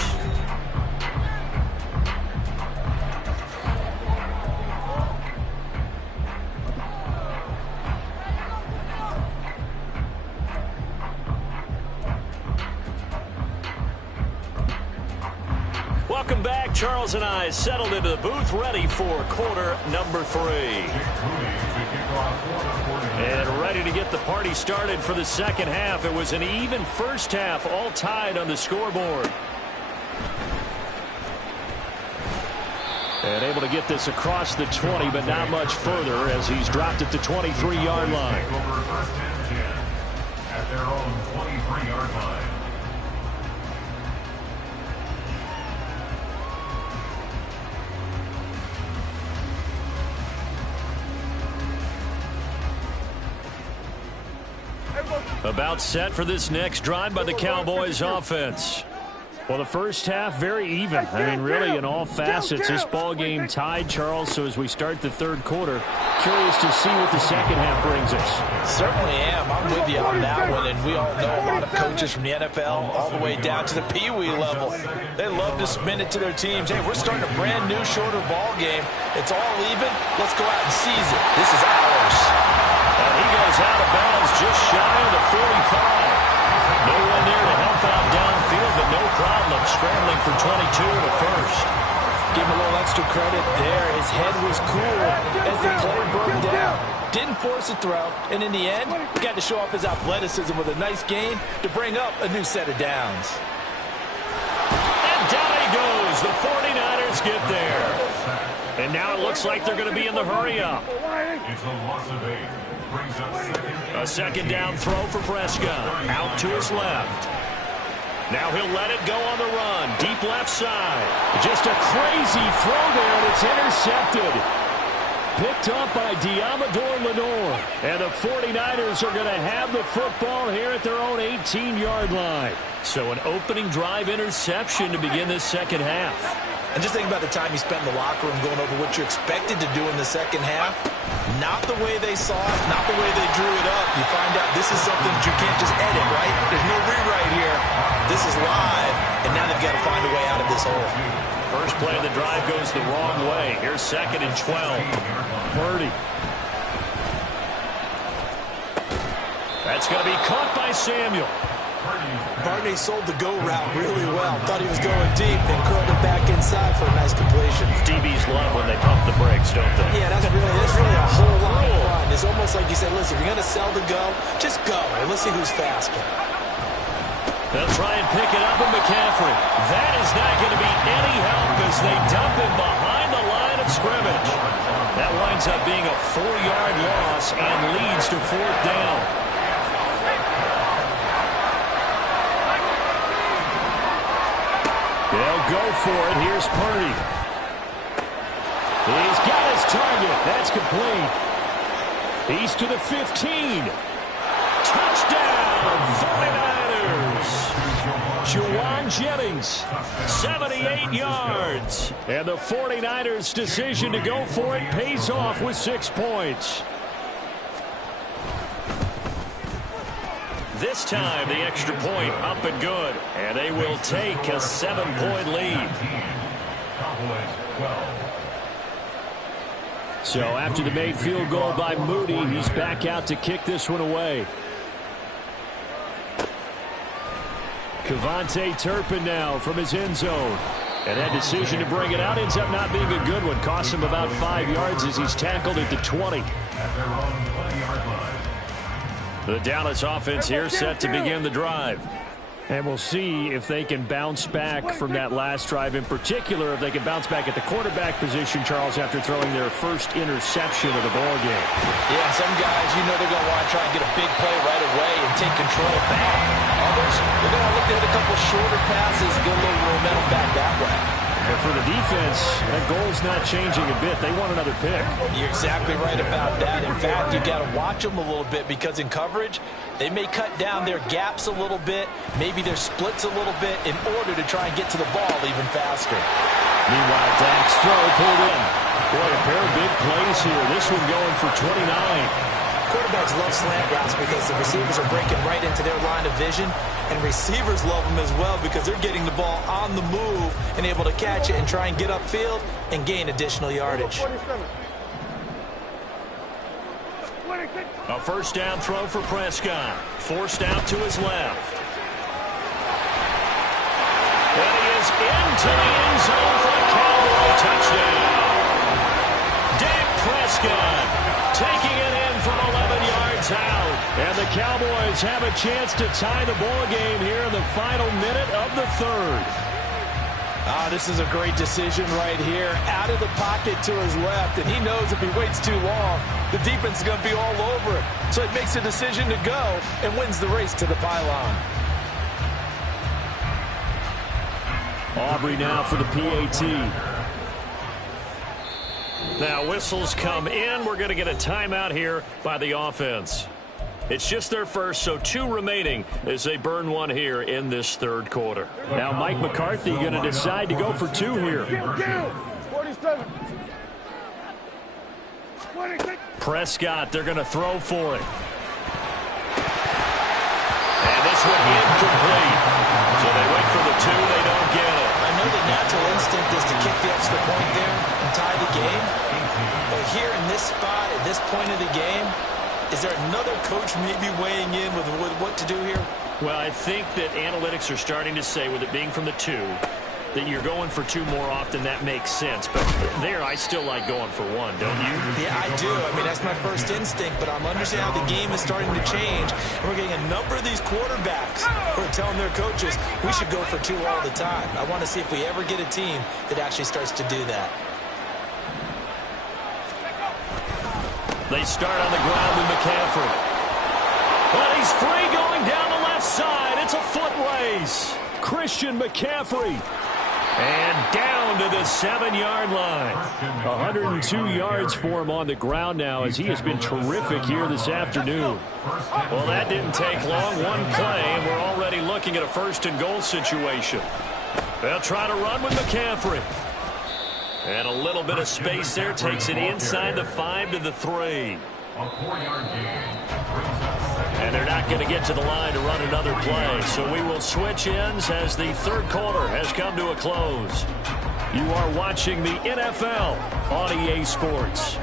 Welcome back. Charles and I settled into the booth, ready for quarter number 3. And ready to get the party started for the second half. It was an even first half, all tied on the scoreboard. And able to get this across the 20, but not much further as he's dropped at the 23-yard line. At their own 23-yard line. About set for this next drive by the Cowboys offense. Well, the first half, very even. I mean, really, in all facets, this ball game tied, Charles. So as we start the third quarter, curious to see what the second half brings us. Certainly am. I'm with you on that one. And we all know a lot of coaches from the NFL all the way down to the Pee Wee level. They love to spin it to their teams. Hey, we're starting a brand new, shorter ball game. It's all even. Let's go out and seize it. This is ours. And he goes out of bounds just shy of the 45. No one there to help out downfield, but no problem scrambling for 22 to the first. Give him a little extra credit there. His head was cool as the play broke down. Didn't force a throw, and in the end, got to show off his athleticism with a nice gain to bring up a new set of downs. And down he goes. The 49ers get there. And now it looks like they're going to be in the hurry-up. It's a loss of 8. Brings up A second down throw for Prescott. Out to his left. Now he'll let it go on the run. Deep left side. Just a crazy throw there, and it's intercepted. Picked up by Diamador Lenore. And the 49ers are going to have the football here at their own 18-yard line. So an opening drive interception to begin this second half. And just think about the time you spent in the locker room going over what you're expected to do in the second half. Not the way they saw it, not the way they drew it up. You find out this is something that you can't just edit, right? There's no rewrite here. This is live, and now they've got to find a way out of this hole. First play of the drive goes the wrong way. Here's 2nd and 12. Purdy. That's going to be caught by Samuel. Barney sold the go route really well. Thought he was going deep and curled it back inside for a nice completion. DBs love when they pump the brakes, don't they? Yeah, that's really a whole lot of fun. It's almost like you said, listen, if you're going to sell the go, just go, and let's see who's faster. They'll try and pick it up in McCaffrey. That is not going to be any help as they dump him behind the line of scrimmage. That winds up being a 4-yard loss and leads to 4th down. They'll go for it. Here's Purdy. He's got his target. That's complete. He's to the 15. Touchdown, 49ers. Juwan Jennings, 78 yards. And the 49ers' decision to go for it pays off with 6 points. This time, the extra point up and good. And they will take a 7-point lead. So after the made field goal by Moody, he's back out to kick this one away. Kevontae Turpin now from his end zone. And that decision to bring it out ends up not being a good one. Costs him about 5 yards as he's tackled at the 20. The Dallas offense here set to begin the drive. And we'll see if they can bounce back from that last drive. In particular, if they can bounce back at the quarterback position, Charles, after throwing their first interception of the ball game. Yeah, some guys, you know they're going to want to try and get a big play right away and take control back. Others, they're going to look at a couple shorter passes, get a little momentum back that way. But for the defense, that goal's not changing a bit. They want another pick. You're exactly right about that. In fact, you've got to watch them a little bit because in coverage, they may cut down their gaps a little bit, maybe their splits a little bit in order to try and get to the ball even faster. Meanwhile, Dak's throw pulled in. Boy, a pair of big plays here. This one going for 29. Quarterbacks love slant routes because the receivers are breaking right into their line of vision, and receivers love them as well because they're getting the ball on the move and able to catch it and try and get upfield and gain additional yardage. A first down throw for Prescott. Forced out to his left. And he is into the end zone for the Cowboy touchdown. Dak Prescott taking it in from 11 yards out. And the Cowboys have a chance to tie the ball game here in the final minute of the third. This is a great decision right here. Out of the pocket to his left, and he knows if he waits too long, the defense is going to be all over it. So he makes a decision to go and wins the race to the pylon. Aubrey now for the PAT. Now whistles come in. We're going to get a timeout here by the offense. It's just their first, so 2 remaining as they burn one here in this third quarter. Now Mike McCarthy going to decide to go for 2 here. 47. Prescott, they're going to throw for it. And this one incomplete. So they wait for the 2, they don't get it. I know the natural instinct is to kick the extra point there and tie the game. But here in this spot, at this point of the game, is there another coach maybe weighing in with what to do here? Well, I think that analytics are starting to say, with it being from the 2, that you're going for 2 more often. That makes sense. But there, I still like going for 1, don't you? Yeah, I do. I mean, that's my first instinct. But I'm understanding how the game is starting to change. And we're getting a number of these quarterbacks who are telling their coaches, we should go for 2 all the time. I want to see if we ever get a team that actually starts to do that. They start on the ground with McCaffrey. But he's free going down the left side. It's a foot race. Christian McCaffrey. And down to the 7-yard line. 102 yards for him on the ground now as he has been terrific here this afternoon. Well, that didn't take long. 1 play, and we're already looking at a 1st and goal situation. They'll try to run with McCaffrey. And a little bit of space there. Takes it inside the 5 to the 3. And they're not going to get to the line to run another play. So we will switch ends as the third quarter has come to a close. You are watching the NFL on EA Sports.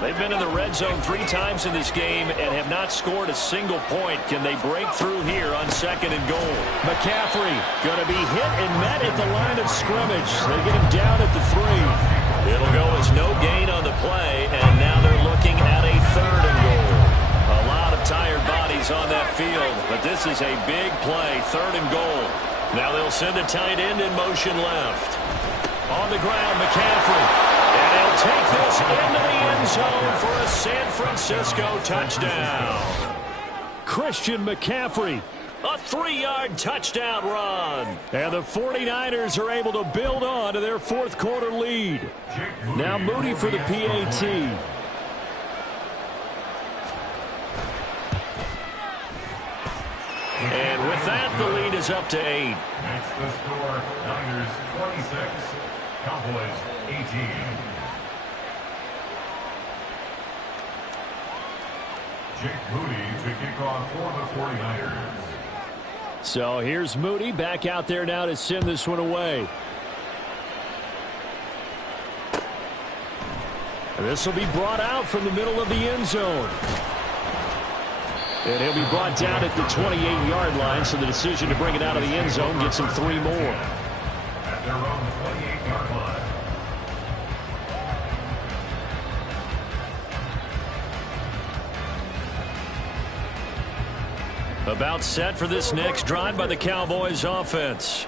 They've been in the red zone 3 times in this game and have not scored a single point. Can they break through here on 2nd and goal? McCaffrey going to be hit and met at the line of scrimmage. They get him down at the 3. It'll go as no gain on the play, and now they're looking at a 3rd and goal. A lot of tired bodies on that field, but this is a big play, 3rd and goal. Now they'll send a tight end in motion left. On the ground, McCaffrey. And he'll take this into the end zone for a San Francisco touchdown. Christian McCaffrey. A 3-yard touchdown run. And the 49ers are able to build on to their 4th quarter lead. Now Moody for the PAT. And with that, the lead is up to 8. Next the score, Niners 26, Cowboys 18. Jake Moody to kick off for the 49ers. So here's Moody back out there now to send this one away. And this will be brought out from the middle of the end zone. And he'll be brought down at the 28-yard line, so the decision to bring it out of the end zone gets him 3 more. At their own 28-yard line. About set for this next drive by the Cowboys offense.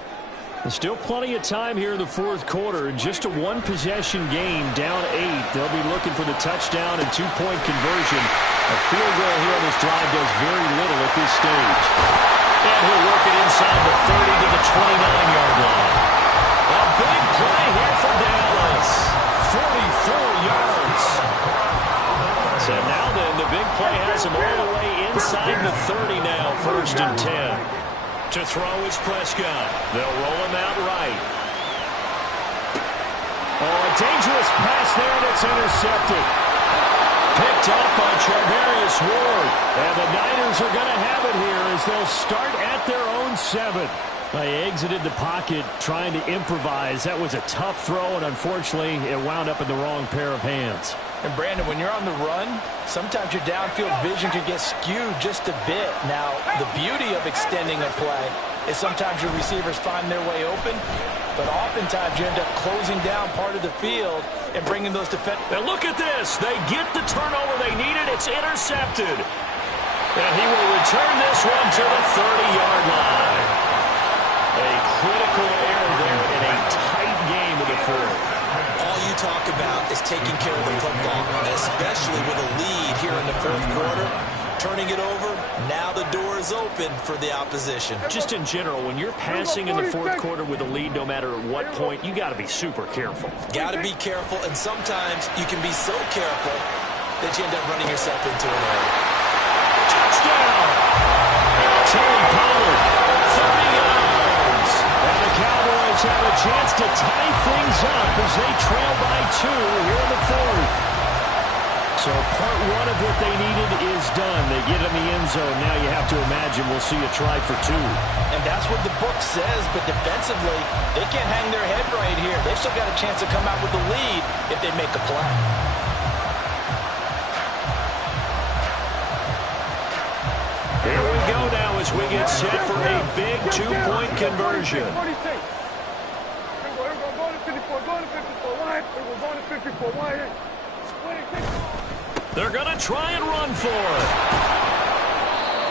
There's still plenty of time here in the 4th quarter. Just a 1-possession game, down 8. They'll be looking for the touchdown and 2-point conversion. A field goal here on this drive does very little at this stage. And he'll work it inside the 30 to the 29-yard line. A big play here for Dallas. 44 yards. So now then, the big play has him all the way inside the 30 now, 1st and 10. To throw is Prescott. They'll roll him out right. Oh, a dangerous pass there, and it's intercepted. Picked up by Charvarius Ward. And the Niners are going to have it here as they'll start at their own 7. They exited the pocket trying to improvise. That was a tough throw, and unfortunately, it wound up in the wrong pair of hands. And Brandon, when you're on the run, sometimes your downfield vision can get skewed just a bit. Now, the beauty of extending a play is sometimes your receivers find their way open, but oftentimes you end up closing down part of the field and bringing those defenders. Now look at this. They get the turnover they needed. It's intercepted. And he will return this one to the 30-yard line. A critical error there in a tight game of the fourth. All you talk about is taking care of the football, and especially with a lead here in the fourth quarter. Turning it over, now the door is open for the opposition. Just in general, when you're passing in the fourth quarter with a lead, no matter at what point, you got to be super careful. Got to be careful, and sometimes you can be so careful that you end up running yourself into an error. Touchdown! Terry Pollard, 30 yards. And the Cowboys have a chance to tie things up as they trail by 2 here in the fourth. So part one of what they needed is done. They get in the end zone. Now you have to imagine we'll see a try for 2. And that's what the book says, but defensively, they can't hang their head right here. They've still got a chance to come out with the lead if they make a play. Here we go now as we get set for a big 2-point conversion. They're going to try and run for it.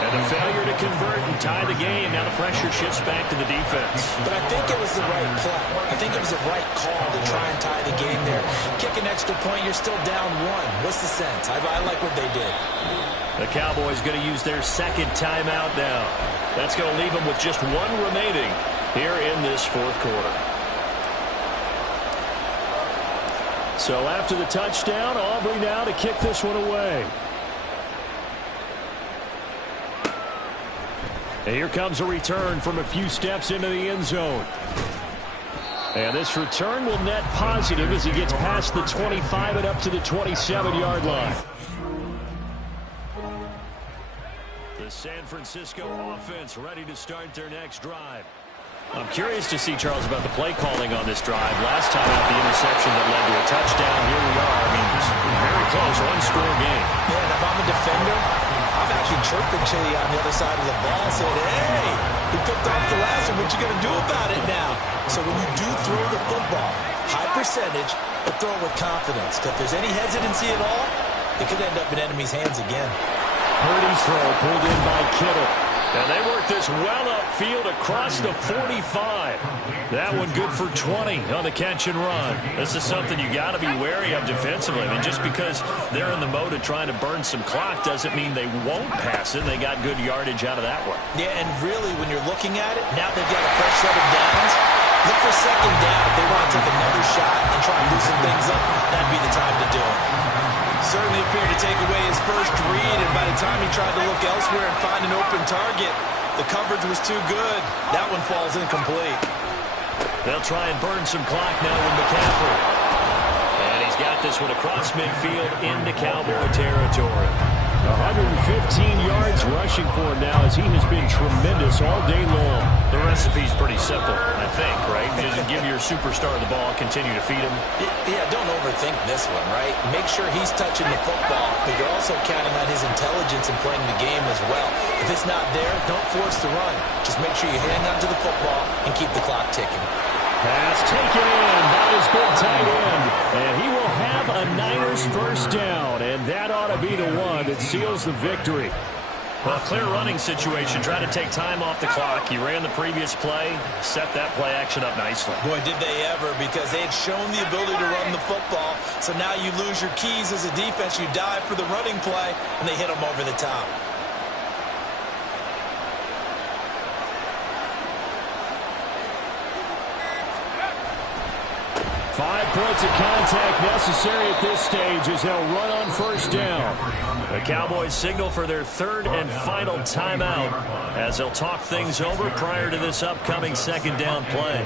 And a failure to convert and tie the game. Now the pressure shifts back to the defense. But I think it was the right play. I think it was the right call to try and tie the game there. Kick an extra point, you're still down 1. What's the sense? I like what they did. The Cowboys going to use their second timeout now. That's going to leave them with just 1 remaining here in this fourth quarter. So after the touchdown, Aubrey now to kick this one away. And here comes a return from a few steps into the end zone. And this return will net positive as he gets past the 25 and up to the 27-yard line. The San Francisco offense ready to start their next drive. I'm curious to see, Charles, about the play calling on this drive. Last time out, the interception that led to a touchdown. Here we are. I mean, it's very close, 1-score game. Yeah, and if I'm a defender, I'm actually chirping Chili on the other side of the ball, saying, hey, he picked off the last one. What you going to do about it now? So when you do throw the football, high percentage, but throw it with confidence. Because if there's any hesitancy at all, it could end up in enemy's hands again. Purdy's throw pulled in by Kittle. And they work this well upfield across the 45. That one good for 20 on the catch and run. This is something you got to be wary of defensively. I mean, just because they're in the mode of trying to burn some clock doesn't mean they won't pass it. They got good yardage out of that one. Yeah, and really, when you're looking at it, now they've got a fresh set of downs. Look for second down if they want to take another shot and try and loosen things up. That'd be the time to do it. Certainly appeared to take away his first read, and by the time he tried to look elsewhere and find an open target, the coverage was too good. That one falls incomplete. They'll try and burn some clock now with McCaffrey. And he's got this one across midfield into Cowboy territory. 115 yards rushing for him now as he has been tremendous all day long. The recipe's pretty simple, I think, right? Just give your superstar the ball, continue to feed him. Yeah, don't overthink this one, right? Make sure he's touching the football, but you're also counting on his intelligence in playing the game as well. If it's not there, don't force the run. Just make sure you hang on to the football and keep the clock ticking. Pass taken in by his big tight end. And he will have a Niners first down. And that ought to be the one that seals the victory. Well, clear running situation. Try to take time off the clock. He ran the previous play, set that play action up nicely. Boy, did they ever, because they had shown the ability to run the football. So now you lose your keys as a defense. You dive for the running play, and they hit them over the top. 5 points of contact necessary at this stage as they'll run on first down. The Cowboys signal for their third and final timeout as they'll talk things over prior to this upcoming second down play.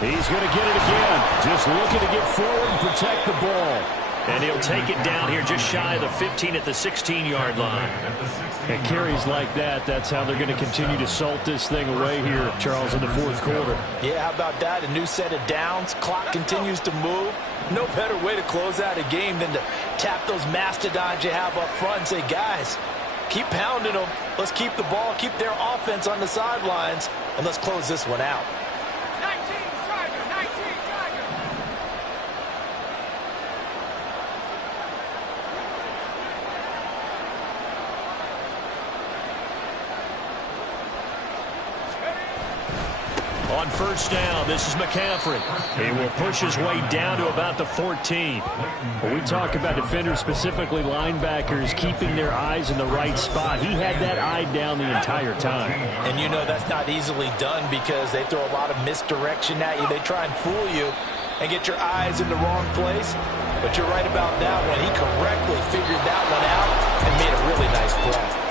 He's going to get it again. Just looking to get forward and protect the ball. And he'll take it down here just shy of the 15 at the 16-yard line. And carries like that, that's how they're going to continue to salt this thing away here, Charles, in the fourth quarter. Yeah, how about that? A new set of downs. Clock continues to move. No better way to close out a game than to tap those mastodons you have up front and say, guys, keep pounding them. Let's keep the ball, keep their offense on the sidelines, and let's close this one out. On first down, this is McCaffrey. He will push his way down to about the 14. When we talk about defenders, specifically linebackers, keeping their eyes in the right spot, he had that eye down the entire time. And you know that's not easily done because they throw a lot of misdirection at you. They try and fool you and get your eyes in the wrong place. But you're right about that one. He correctly figured that one out and made a really nice play.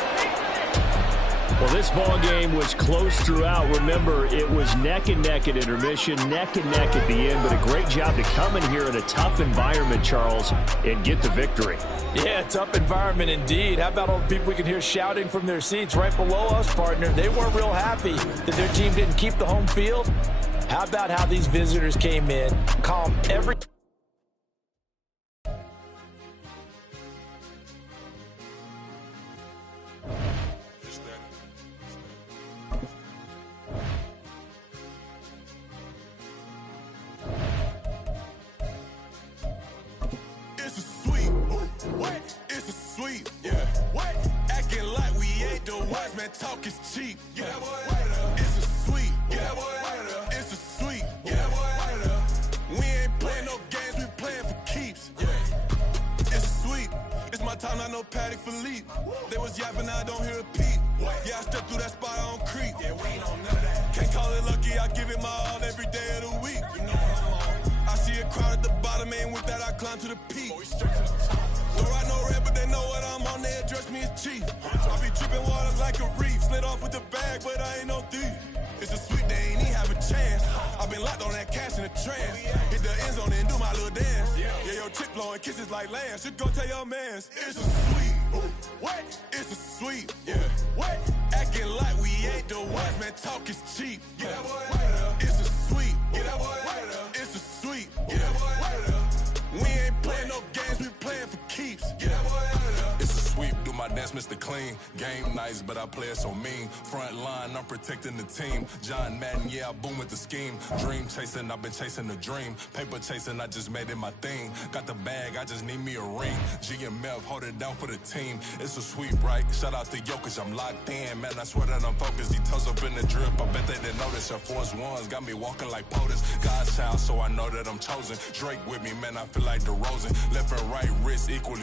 Well, this ball game was close throughout. Remember, it was neck and neck at intermission, neck and neck at the end, but a great job to come in here in a tough environment, Charles, and get the victory. Yeah, tough environment indeed. How about all the people we can hear shouting from their seats right below us, partner? They weren't real happy that their team didn't keep the home field. How about how these visitors came in, calmed every... It's a sweep, yeah. What? Acting like we ain't the ones, man. Talk is cheap, yeah. It's a sweep, yeah. It's a sweep, yeah. We ain't playing no games, we playing for keeps, yeah. It's a sweep. It's my time, not no Patty Philippe. They was yapping, I don't hear a peep. Yeah, I stepped through that spot, I don't creep. Yeah, we ain't on none of that. Can't call it lucky, I give it my all every day of the week. You know what I'm on. I see a crowd at the bottom, and with that I climb to the peak. Don't ride no red, but they know what I'm on. They address me as chief. I be tripping water like a reef. Slid off with the bag, but I ain't no thief. It's a sweet, they ain't even have a chance. I've been locked on that cash in a trance. Hit the end zone and do my little dance. Yeah, your chick blowing kisses like Lance. You go tell your mans. It's a sweet. What? It's a sweet. Yeah. What? Acting like we ain't the ones, man. Talk is cheap. Yeah. It's a sweet. It's a sweet. Yeah. We ain't playing no games, we playing for keeps. Yeah. It's a sweep, do my dance, Mr. Clean. Game nice, but I play it so mean. Front line, I'm protecting the team. John Madden, yeah, I boom with the scheme. Dream chasing, I've been chasing the dream. Paper chasing, I just made it my thing. Got the bag, I just need me a ring. GMF, hold it down for the team. It's a sweep, right? Shout out to Jokic, I'm locked in. Man, I swear that I'm focused. These toes up in the drip, I bet they didn't notice. Air Force Ones got me walking like POTUS. God's child, so I know that I'm chosen. Drake with me, man, I feel like DeRozan. Left and right wrist equally